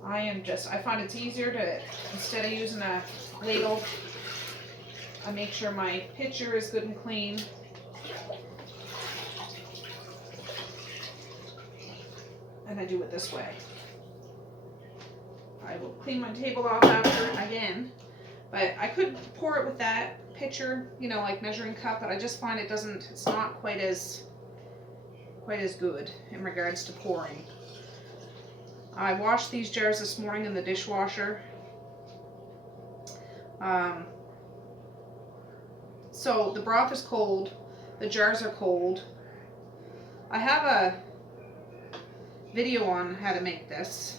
I find it's easier to, instead of using a ladle, I make sure my pitcher is good and clean. And I do it this way. I will clean my table off after again, but I could pour it with that pitcher, you know, like measuring cup, but I just find it's not quite as good in regards to pouring. I washed these jars this morning in the dishwasher. So the broth is cold, the jars are cold. I have a video on how to make this.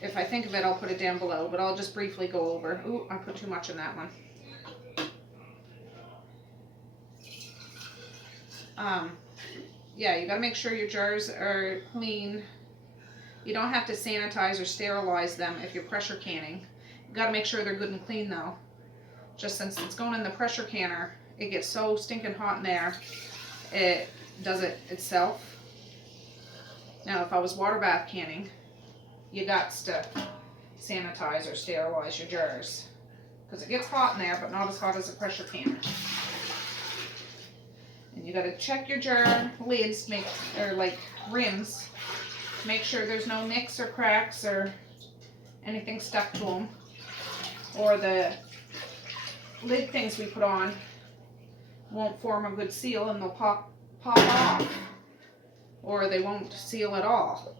If I think of it, I'll put it down below, but I'll just briefly go over. Ooh, I put too much in that one. Yeah, you gotta make sure your jars are clean. You don't have to sanitize or sterilize them if you're pressure canning. You gotta make sure they're good and clean though. Just since it's going in the pressure canner, it gets so stinking hot in there, it does it itself. Now, if I was water bath canning, you got to sanitize or sterilize your jars because it gets hot in there, but not as hot as a pressure canner. And you got to check your jar lids, or like rims, to make sure there's no nicks or cracks or anything stuck to them, or the lid things we put on won't form a good seal and they'll pop off, or they won't seal at all.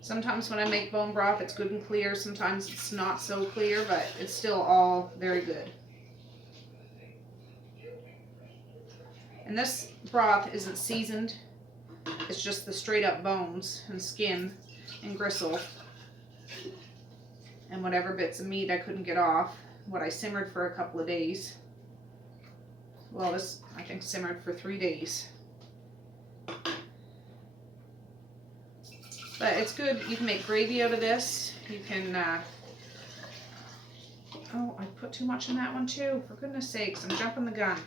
Sometimes when I make bone broth, it's good and clear. Sometimes it's not so clear, but it's still all very good. And this broth isn't seasoned. It's just the straight up bones and skin and gristle and whatever bits of meat I couldn't get off, what I simmered for a couple of days. Well, this, I think, simmered for 3 days. But it's good. You can make gravy out of this. You can, oh, I put too much in that one too. For goodness sakes, I'm jumping the gun.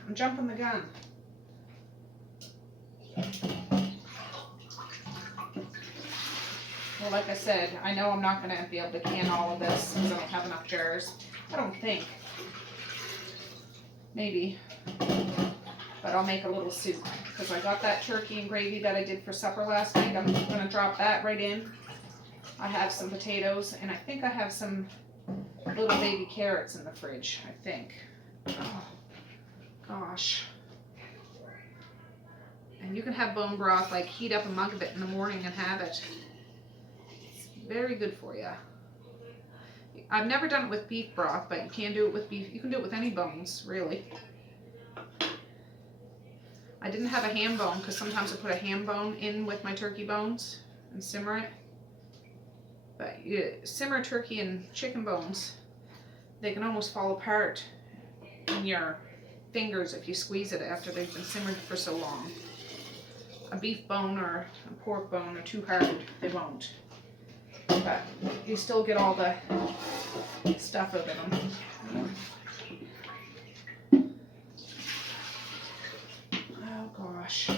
Well, like I said, I know I'm not going to be able to can all of this because I don't have enough jars. I don't think. Maybe. But I'll make a little soup because I got that turkey and gravy that I did for supper last night. I'm going to drop that right in. I have some potatoes and I think I have some little baby carrots in the fridge, I think. Oh, gosh. And you can have bone broth, like heat up a mug of it in the morning and have it. It's very good for you. I've never done it with beef broth, but you can do it with beef. You can do it with any bones, really. I didn't have a ham bone because sometimes I put a ham bone in with my turkey bones and simmer it. But you simmer turkey and chicken bones, they can almost fall apart in your fingers if you squeeze it after they've been simmered for so long. A beef bone or a pork bone are too hard, they won't. But you still get all the stuff out of them. Oh gosh.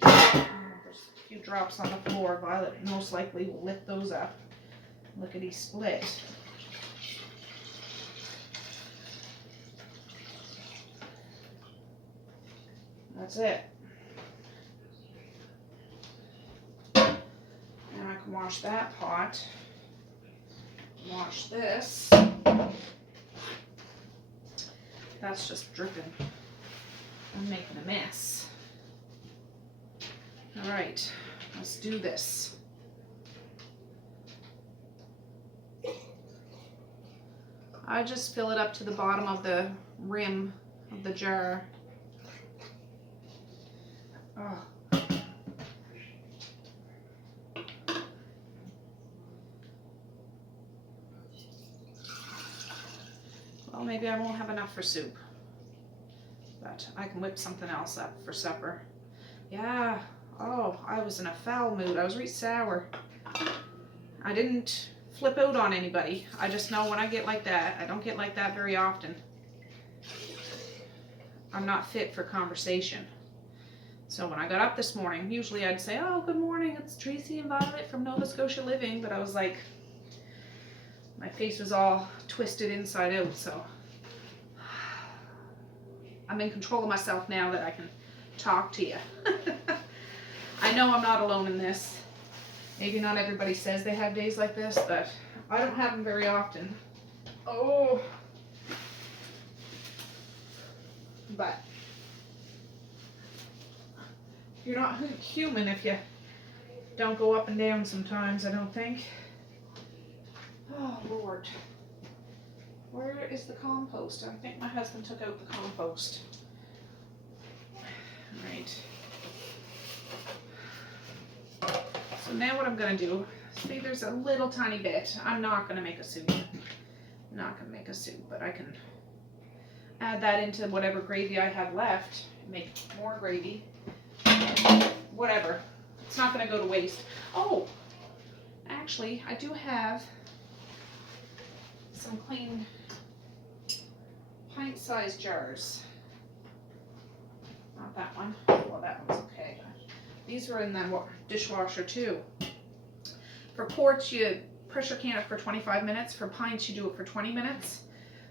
There's a few drops on the floor. Violet most likely will lift those up. Lickety split. That's it. Now I can wash that pot. Wash wash this. That's just dripping. I'm making a mess. All right, let's do this. I just fill it up to the bottom of the rim of the jar. Oh. Well, maybe I won't have enough for soup, but I can whip something else up for supper. Yeah, oh, I was in a foul mood. I was really sour. I didn't flip out on anybody. I just know when I get like that, I don't get like that very often. I'm not fit for conversation. So when I got up this morning, usually I'd say, oh, good morning, it's Tracey and Violet from Nova Scotia Living, but I was like, my face was all twisted inside out, so I'm in control of myself now that I can talk to you. I know I'm not alone in this. Maybe not everybody says they have days like this, but I don't have them very often. Oh. But you're not human if you don't go up and down sometimes, I don't think. Oh, Lord. Where is the compost? I think my husband took out the compost. Right. So now what I'm going to do, see there's a little tiny bit. I'm not going to make a soup. I'm not going to make a soup, but I can add that into whatever gravy I have left. Make more gravy. Whatever. It's not going to go to waste. Oh, actually, I do have some clean pint-sized jars. Not that one. Well, that one's okay. These are in the dishwasher too. For quarts, you pressure can it for 25 minutes. For pints, you do it for 20 minutes.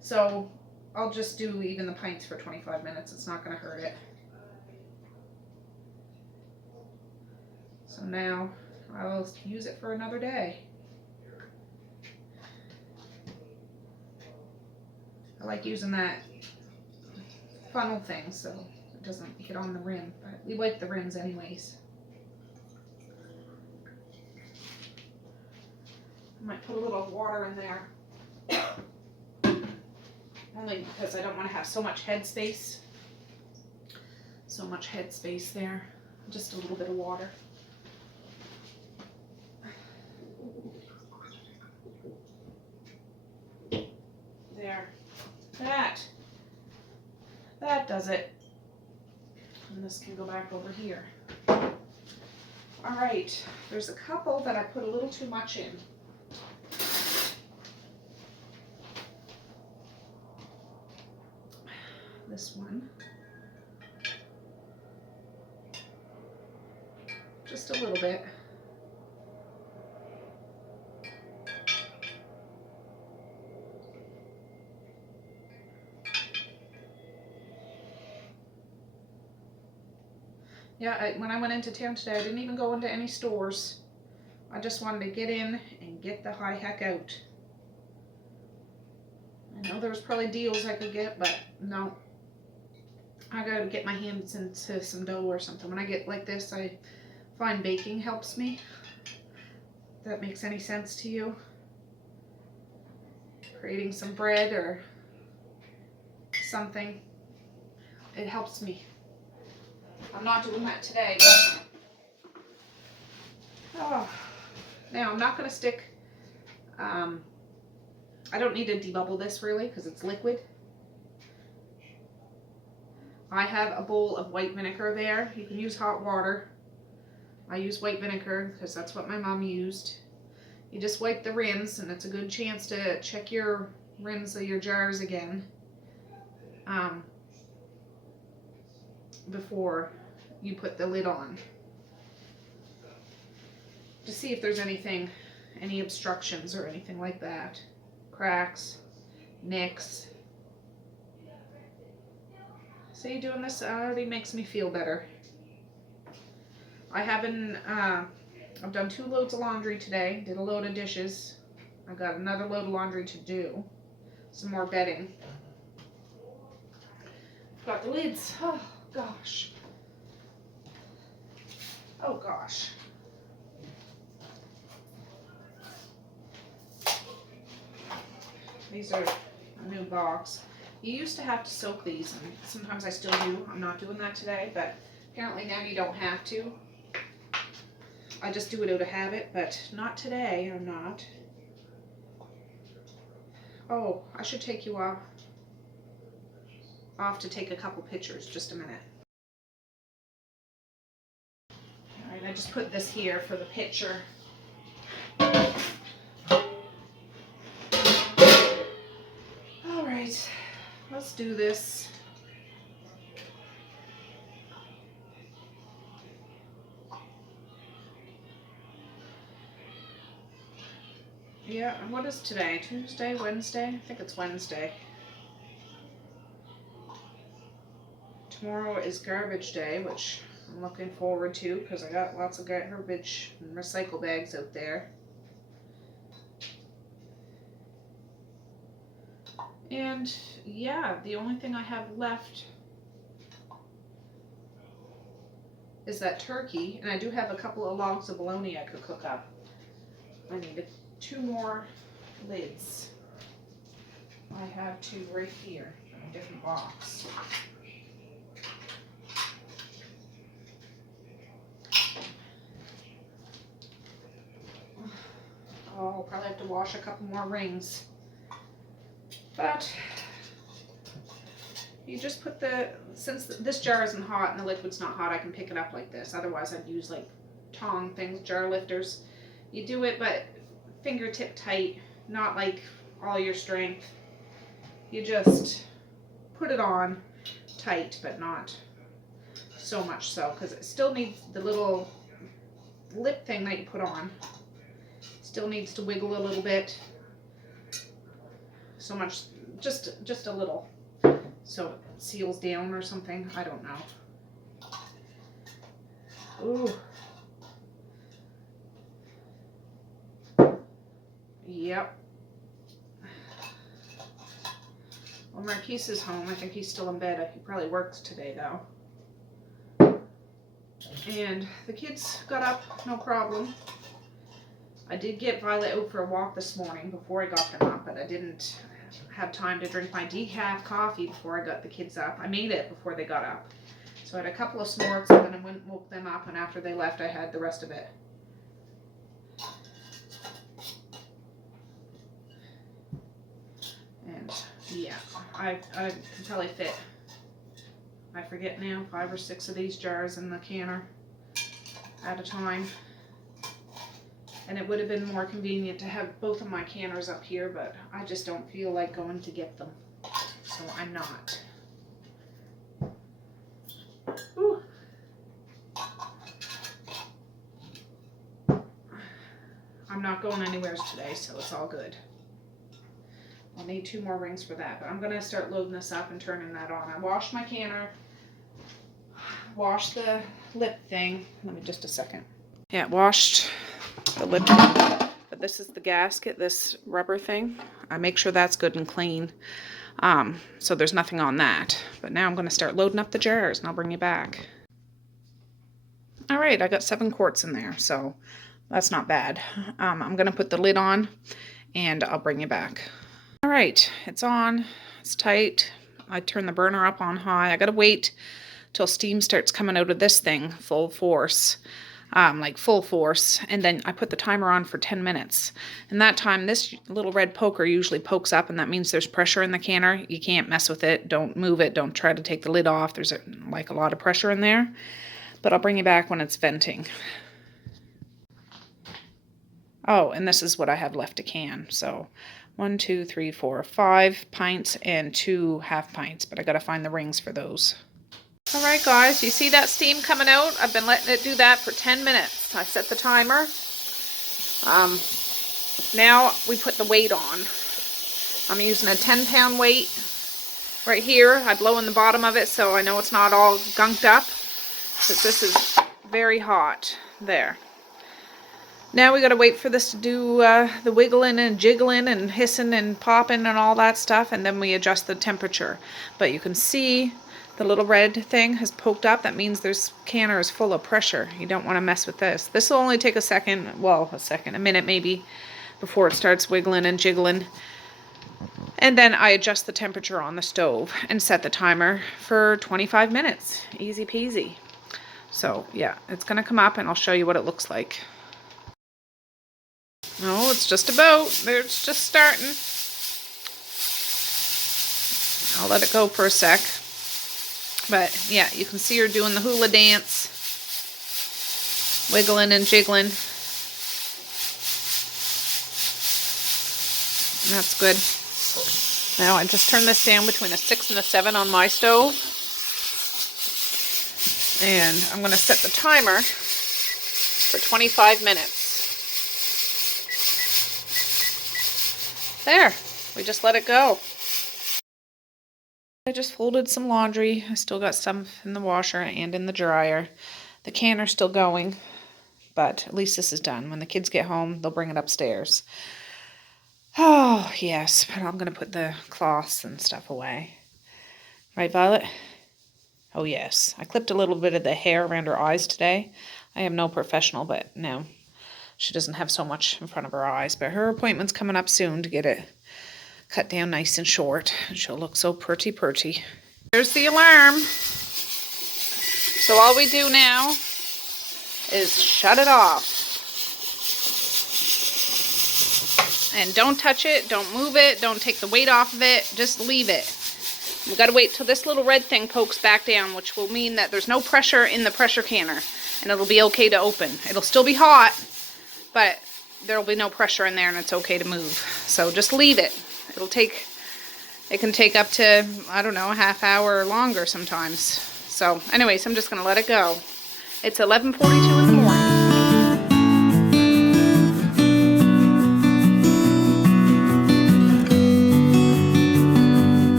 So I'll just do even the pints for 25 minutes. It's not going to hurt it. So now I'll use it for another day. I like using that funnel thing so it doesn't get on the rim, but we wipe the rims anyways. I might put a little water in there, only because I don't want to have so much head space. So much head space there. Just a little bit of water. There. That does it. And this can go back over here. All right, there's a couple that I put a little too much in. This one. Just a little bit. Yeah, when I went into town today, I didn't even go into any stores. I just wanted to get in and get the high heck out. I know there was probably deals I could get, but no. I gotta get my hands into some dough or something. When I get like this, I find baking helps me. If that makes any sense to you. Creating some bread or something. It helps me. I'm not doing that today, but now I'm not going to stick, I don't need to debubble this really because it's liquid. I have a bowl of white vinegar there. You can use hot water. I use white vinegar because that's what my mom used. You just wipe the rims and it's a good chance to check your rims of your jars again before you put the lid on, to see if there's anything, any obstructions or anything like that, cracks, nicks. See, doing this already makes me feel better. I haven't, I've done 2 loads of laundry today, did a load of dishes. I've got another load of laundry to do. Some more bedding. Got the lids. Oh, gosh. Oh, gosh. These are a new box. You used to have to soak these, and sometimes I still do. I'm not doing that today, but apparently now you don't have to. I just do it out of habit, but not today. I'm not. Oh, I should take you off to take a couple pictures. Just a minute. All right, I just put this here for the picture. All right, let's do this. Yeah, what is today? Tuesday, Wednesday? I think it's Wednesday. Tomorrow is garbage day, which I'm looking forward to because I got lots of garbage and recycle bags out there. And yeah, the only thing I have left is that turkey, and I do have a couple of logs of bologna I could cook up. I need 2 more lids. I have 2 right here in a different box. Oh, I'll probably have to wash a couple more rings. But you just put since this jar isn't hot and the liquid's not hot, I can pick it up like this. Otherwise I'd use like tong things, jar lifters. You do it, but fingertip tight, not like all your strength. You just put it on tight, but not so much so, because it still needs the little lip thing that you put on. Still needs to wiggle a little bit. So much, just a little, so it seals down or something. I don't know. Ooh. Yep. Well, Marquise is home. I think he's still in bed. He probably works today though. And the kids got up, no problem. I did get Violet out for a walk this morning before I got them up, but I didn't have time to drink my decaf coffee before I got the kids up. I made it before they got up. So I had a couple of s'mores and then I went and woke them up, and after they left I had the rest of it. And yeah, I can probably fit, I forget now, 5 or 6 of these jars in the canner at a time. And it would have been more convenient to have both of my canners up here, but I just don't feel like going to get them. So I'm not. Ooh. I'm not going anywhere today, so it's all good. I'll need 2 more rings for that, but I'm gonna start loading this up and turning that on. I washed my canner, washed the lip thing. Let me just a second. Yeah, washed the lip thing, but this is the gasket, this rubber thing. I make sure that's good and clean, so there's nothing on that. But now I'm going to start loading up the jars and I'll bring you back. All right, I got 7 quarts in there, so that's not bad. I'm going to put the lid on and I'll bring you back. All right, it's on, it's tight. I turn the burner up on high. I got to wait till steam starts coming out of this thing full force. Like full force, and then I put the timer on for 10 minutes. And that time, this little red poker usually pokes up, and that means there's pressure in the canner. You can't mess with it. Don't move it. Don't try to take the lid off. There's like a lot of pressure in there. But I'll bring you back when it's venting. Oh, and this is what I have left to can. So 1, 2, 3, 4, 5 pints and 2 half pints. But I got to find the rings for those. All right, guys, you see that steam coming out? I've been letting it do that for 10 minutes. I set the timer. Now we put the weight on. I'm using a 10-pound weight right here. I blow in the bottom of it so I know it's not all gunked up, because this is very hot. There. Now we gotta wait for this to do the wiggling and jiggling and hissing and popping and all that stuff, and then we adjust the temperature. But you can see the little red thing has poked up. That means this canner is full of pressure. You don't want to mess with this. This will only take a second, well, a minute maybe, before it starts wiggling and jiggling. And then I adjust the temperature on the stove and set the timer for 25 minutes. Easy peasy. So yeah, it's gonna come up and I'll show you what it looks like. Oh, it's just about. It's just starting. I'll let it go for a sec. But yeah, you can see her doing the hula dance. Wiggling and jiggling. That's good. Now I just turn this down between a 6 and a 7 on my stove. And I'm going to set the timer for 25 minutes. There, we just let it go. I just folded some laundry. I still got some in the washer and in the dryer. The canner's still going, but at least this is done. When the kids get home, they'll bring it upstairs. Oh, yes, but I'm going to put the cloths and stuff away. Right, Violet? Oh, yes. I clipped a little bit of the hair around her eyes today. I am no professional, but no. She doesn't have so much in front of her eyes, but her appointment's coming up soon to get it cut down nice and short. And she'll look so pretty. There's the alarm. So all we do now is shut it off. And don't touch it, don't move it, don't take the weight off of it, just leave it. We've got to wait till this little red thing pokes back down, which will mean that there's no pressure in the pressure canner, and it'll be okay to open. It'll still be hot, but there'll be no pressure in there and it's okay to move. So just leave it. It can take up to, I don't know, a half hour or longer sometimes. So anyways, I'm just going to let it go. It's 11:42 in the morning.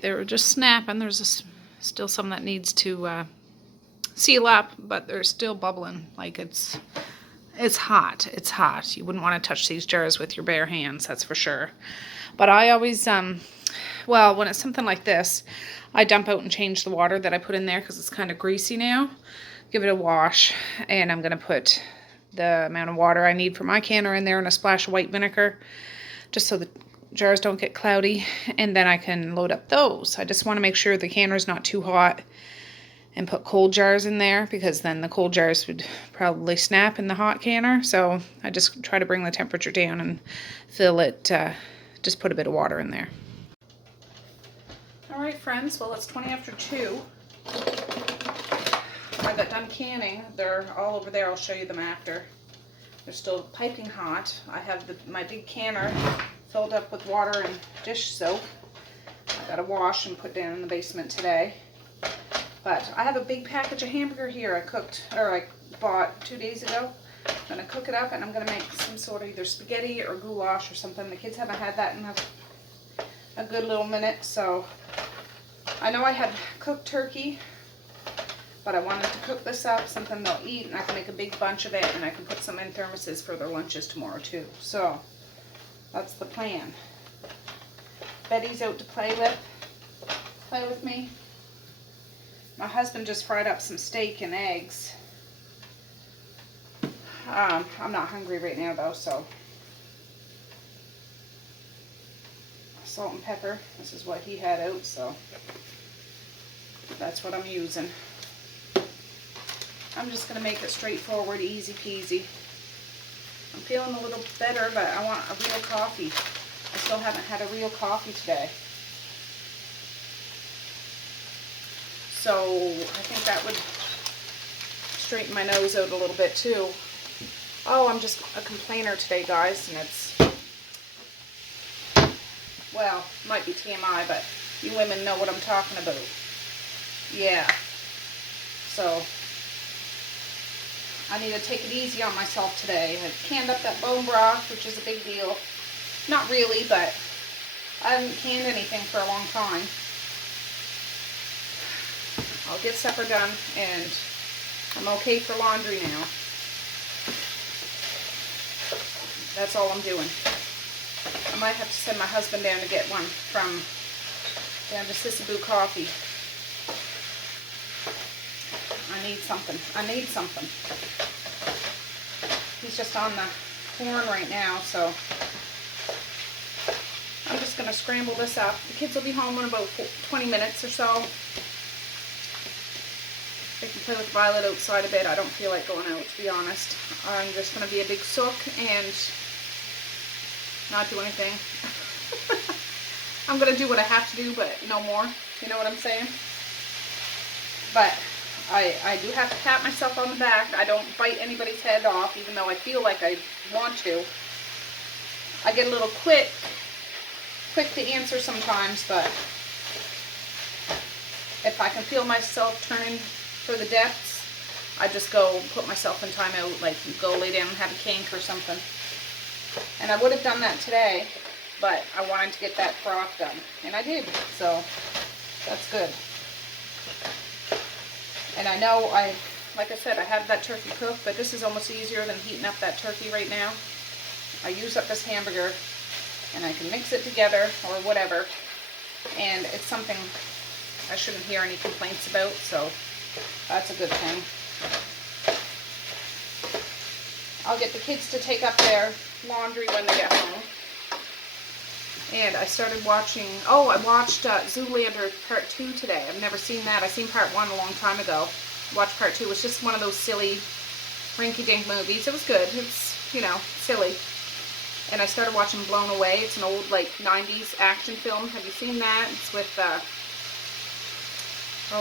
They were just snapping. There's still some that needs to seal up, but they're still bubbling. Like it's hot. It's hot. You wouldn't want to touch these jars with your bare hands, that's for sure. But I always, well, when it's something like this, I dump out and change the water that I put in there because it's kind of greasy now. Give it a wash, and I'm going to put the amount of water I need for my canner in there and a splash of white vinegar, just so the jars don't get cloudy, and then I can load up those. I just want to make sure the canner's not too hot and put cold jars in there, because then the cold jars would probably snap in the hot canner. So I just try to bring the temperature down and fill it, just put a bit of water in there. Alright friends, well it's 20 after 2. I got done canning. They're all over there. I'll show you them after. They're still piping hot. I have my big canner filled up with water and dish soap. I got to wash and put down in the basement today. But I have a big package of hamburger here I bought 2 days ago. I'm going to cook it up and I'm going to make some sort of either spaghetti or goulash or something. The kids haven't had that in a good little minute, so I know I had cooked turkey, but I wanted to cook this up, something they'll eat, and I can make a big bunch of it, and I can put some in thermoses for their lunches tomorrow too. So that's the plan. Betty's out to play with me. My husband just fried up some steak and eggs. I'm not hungry right now though, so salt and pepper. This is what he had out, so that's what I'm using. I'm just going to make it straightforward, easy peasy. I'm feeling a little better, but I want a real coffee. I still haven't had a real coffee today. So I think that would straighten my nose out a little bit too. Oh, I'm just a complainer today, guys, and it's, well, might be TMI, but you women know what I'm talking about. Yeah. So I need to take it easy on myself today. I canned up that bone broth, which is a big deal. Not really, but I haven't canned anything for a long time. I'll get supper done, and I'm okay for laundry now. That's all I'm doing. I might have to send my husband down to get one from down to Sissaboo Coffee. I need something. I need something. He's just on the horn right now, so I'm just going to scramble this up. The kids will be home in about 20 minutes or so. They can play with Violet outside a bit. I don't feel like going out, to be honest. I'm just going to be a big sook and not do anything. I'm going to do what I have to do, but no more. You know what I'm saying? But I do have to pat myself on the back. I don't bite anybody's head off, even though I feel like I want to. I get a little quick to answer sometimes, but if I can feel myself turning for the depths, I just go put myself in timeout, like go lay down and have a kink or something. And I would have done that today, but I wanted to get that broth done, and I did, so that's good. And I know like I said, I have that turkey cooked, but this is almost easier than heating up that turkey right now. I use up this hamburger, and I can mix it together or whatever, and it's something I shouldn't hear any complaints about, so that's a good thing. I'll get the kids to take up their laundry when they get home. And I started watching, I watched Zoolander Part 2 today. I've never seen that. I seen Part 1 a long time ago. Watched Part 2. It was just one of those silly, rinky-dink movies. It was good. It's, you know, silly. And I started watching Blown Away. It's an old, like, 90s action film. Have you seen that? It's with,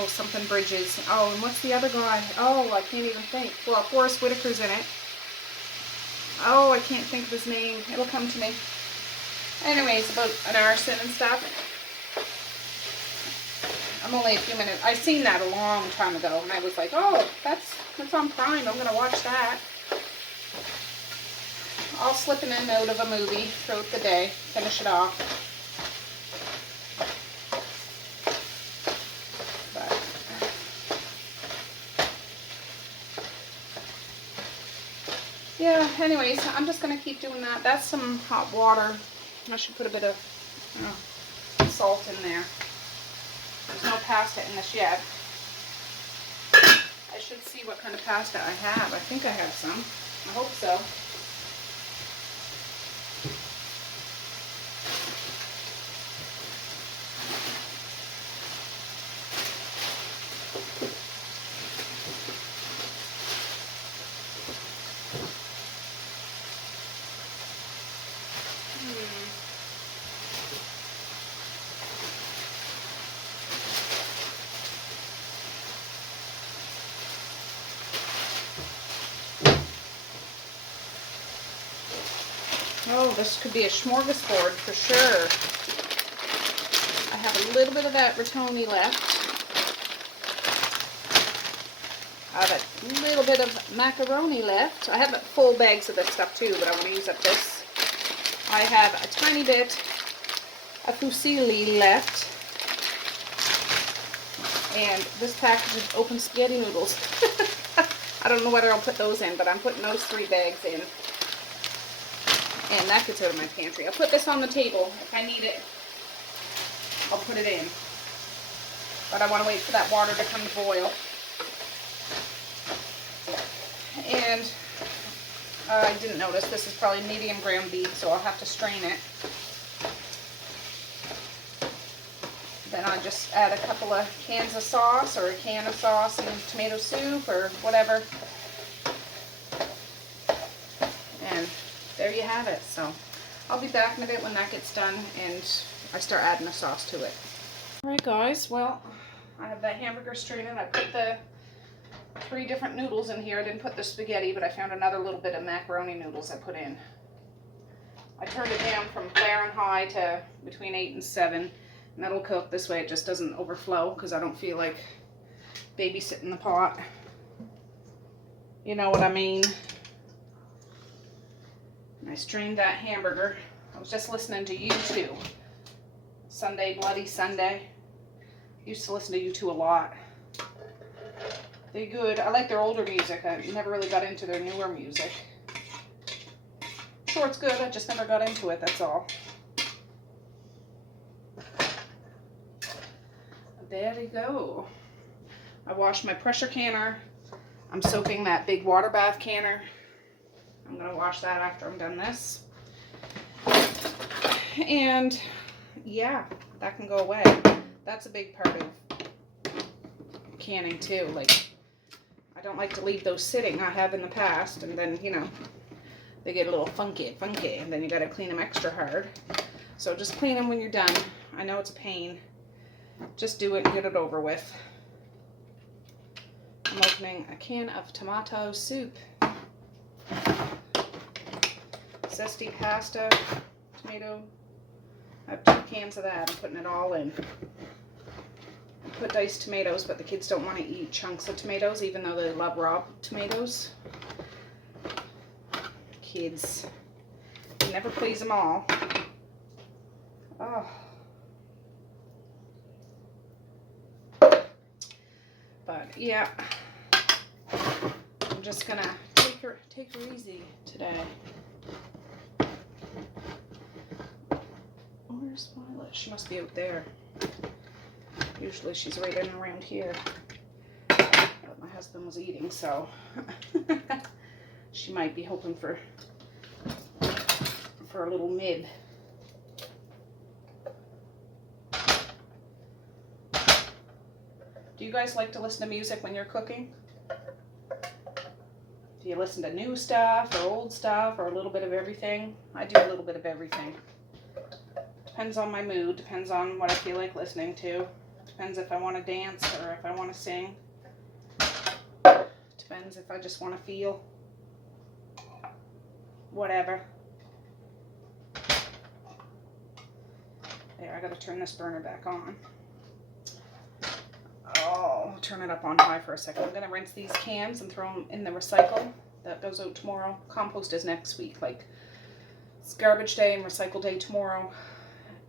something Bridges. Oh, and what's the other guy? Oh, I can't even think. Well, Forrest Whitaker's in it. Oh, I can't think of his name. It'll come to me. Anyways, about an arson and stuff. I'm only a few minutes. I've seen that a long time ago, and I was like, oh, that's on Prime. I'm gonna watch that. I'll slip in and out of a movie throughout the day, finish it off. Yeah, anyways, I'm just going to keep doing that. That's some hot water. I should put a bit of salt in there. There's no pasta in this yet. I should see what kind of pasta I have. I think I have some. I hope so. Oh, this could be a smorgasbord for sure. I have a little bit of that rotoni left. I have a little bit of macaroni left. I have full bags of this stuff too, but I want to use up this. I have a tiny bit of fusilli left. And this package of open spaghetti noodles. I don't know whether I'll put those in, but I'm putting those 3 bags in. And that gets out of my pantry. I'll put this on the table. If I need it, I'll put it in. But I want to wait for that water to come to boil. And I didn't notice, this is probably medium ground beef, so I'll have to strain it. Then I'll just add a couple of cans of sauce, or a can of sauce and tomato soup, or whatever. And there you have it. So I'll be back in a bit when that gets done and I start adding the sauce to it. Alright guys, well, I have that hamburger straining. I put the 3 different noodles in here. I didn't put the spaghetti, but I found another little bit of macaroni noodles I put in. I turned it down from flaring high to between 8 and 7, and that'll cook. This way it just doesn't overflow because I don't feel like babysitting the pot. You know what I mean? And I strained that hamburger. I was just listening to U2. Sunday, Bloody Sunday. Used to listen to U2 a lot. They're good. I like their older music. I never really got into their newer music. Sure, it's good. I just never got into it, that's all. There you go. I washed my pressure canner. I'm soaking that big water bath canner. I'm going to wash that after I'm done this. And yeah, that can go away. That's a big part of canning too. Like, I don't like to leave those sitting. I have in the past, and then, you know, they get a little funky, and then you got to clean them extra hard. So just clean them when you're done. I know it's a pain. Just do it and get it over with. I'm opening a can of tomato soup. Zesty pasta, tomato. I have 2 cans of that. I'm putting it all in. I put diced tomatoes, but the kids don't want to eat chunks of tomatoes, even though they love raw tomatoes. Kids. You never please them all. Oh. But yeah, I'm just gonna take her easy today. Where's Violet? She must be out there. Usually she's right in around here. But my husband was eating, so she might be hoping for a little mid. Do you guys like to listen to music when you're cooking? Do you listen to new stuff or old stuff or a little bit of everything? I do a little bit of everything. Depends on my mood, depends on what I feel like listening to. Depends if I want to dance or if I want to sing. Depends if I just want to feel. Whatever. There, I gotta turn this burner back on. Oh, turn it up on high for a second. I'm gonna rinse these cans and throw them in the recycle. That goes out tomorrow. Compost is next week. Like, it's garbage day and recycle day tomorrow.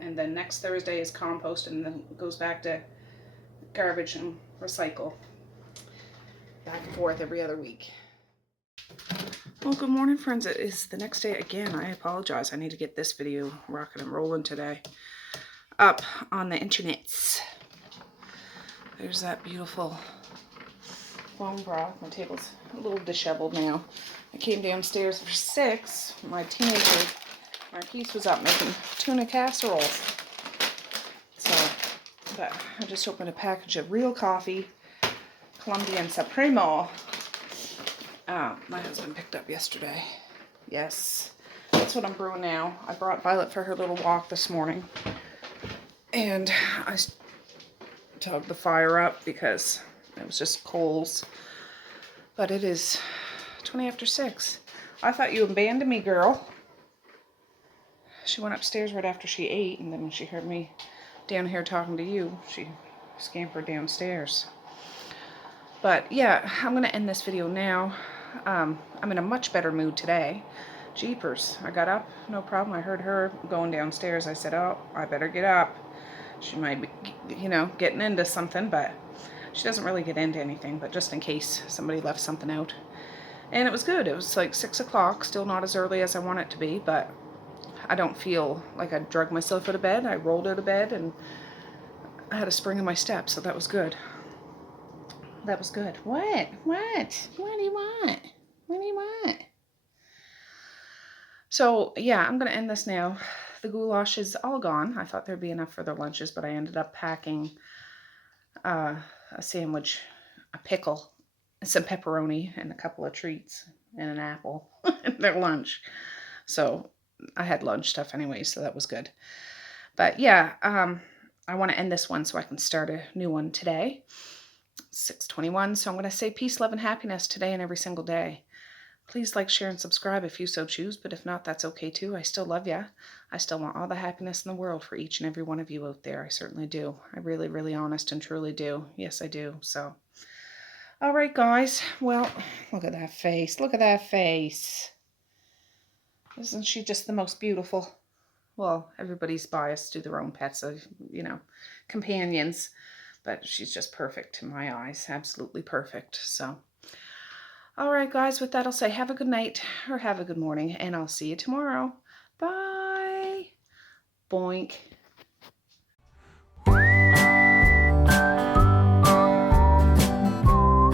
And then next Thursday is compost, and then it goes back to garbage and recycle. Back and forth every other week. Well, good morning, friends. It is the next day again. I apologize. I need to get this video rocking and rolling today. Up on the internets. There's that beautiful bone broth. My table's a little disheveled now. I came downstairs for 6. My teenager Marquise was up making tuna casseroles. So, but I just opened a package of real coffee, Colombian Supremo. My husband picked up yesterday. Yes, that's what I'm brewing now. I brought Violet for her little walk this morning. And I tugged the fire up because it was just coals. But it is 20 after 6. I thought you abandoned me, girl. She went upstairs right after she ate, and then when she heard me down here talking to you, she scampered downstairs. But yeah, I'm going to end this video now. I'm in a much better mood today. Jeepers. I got up, no problem. I heard her going downstairs. I said, oh, I better get up. She might be, you know, getting into something, but she doesn't really get into anything, but just in case somebody left something out. And it was good. It was like 6 o'clock, still not as early as I want it to be, but I don't feel like I drug myself out of bed. I rolled out of bed and I had a spring in my step, so that was good. That was good. What? What? What do you want? What do you want? So, yeah, I'm going to end this now. The goulash is all gone. I thought there'd be enough for their lunches, but I ended up packing a sandwich, a pickle, some pepperoni, and a couple of treats, and an apple in their lunch. So, I had lunch stuff anyway, so that was good. But, yeah, I want to end this one so I can start a new one today. 6:21. So I'm going to say peace, love, and happiness today and every single day. Please like, share, and subscribe if you so choose, but if not, that's okay too. I still love you. I still want all the happiness in the world for each and every one of you out there. I certainly do. I really, really honest and truly do. Yes, I do. So, all right, guys. Well, look at that face. Look at that face. Isn't she just the most beautiful? Well, everybody's biased to their own pets, companions, but she's just perfect to my eyes. Absolutely perfect. So, all right, guys, with that, I'll say have a good night or have a good morning, and I'll see you tomorrow. Bye. Boink.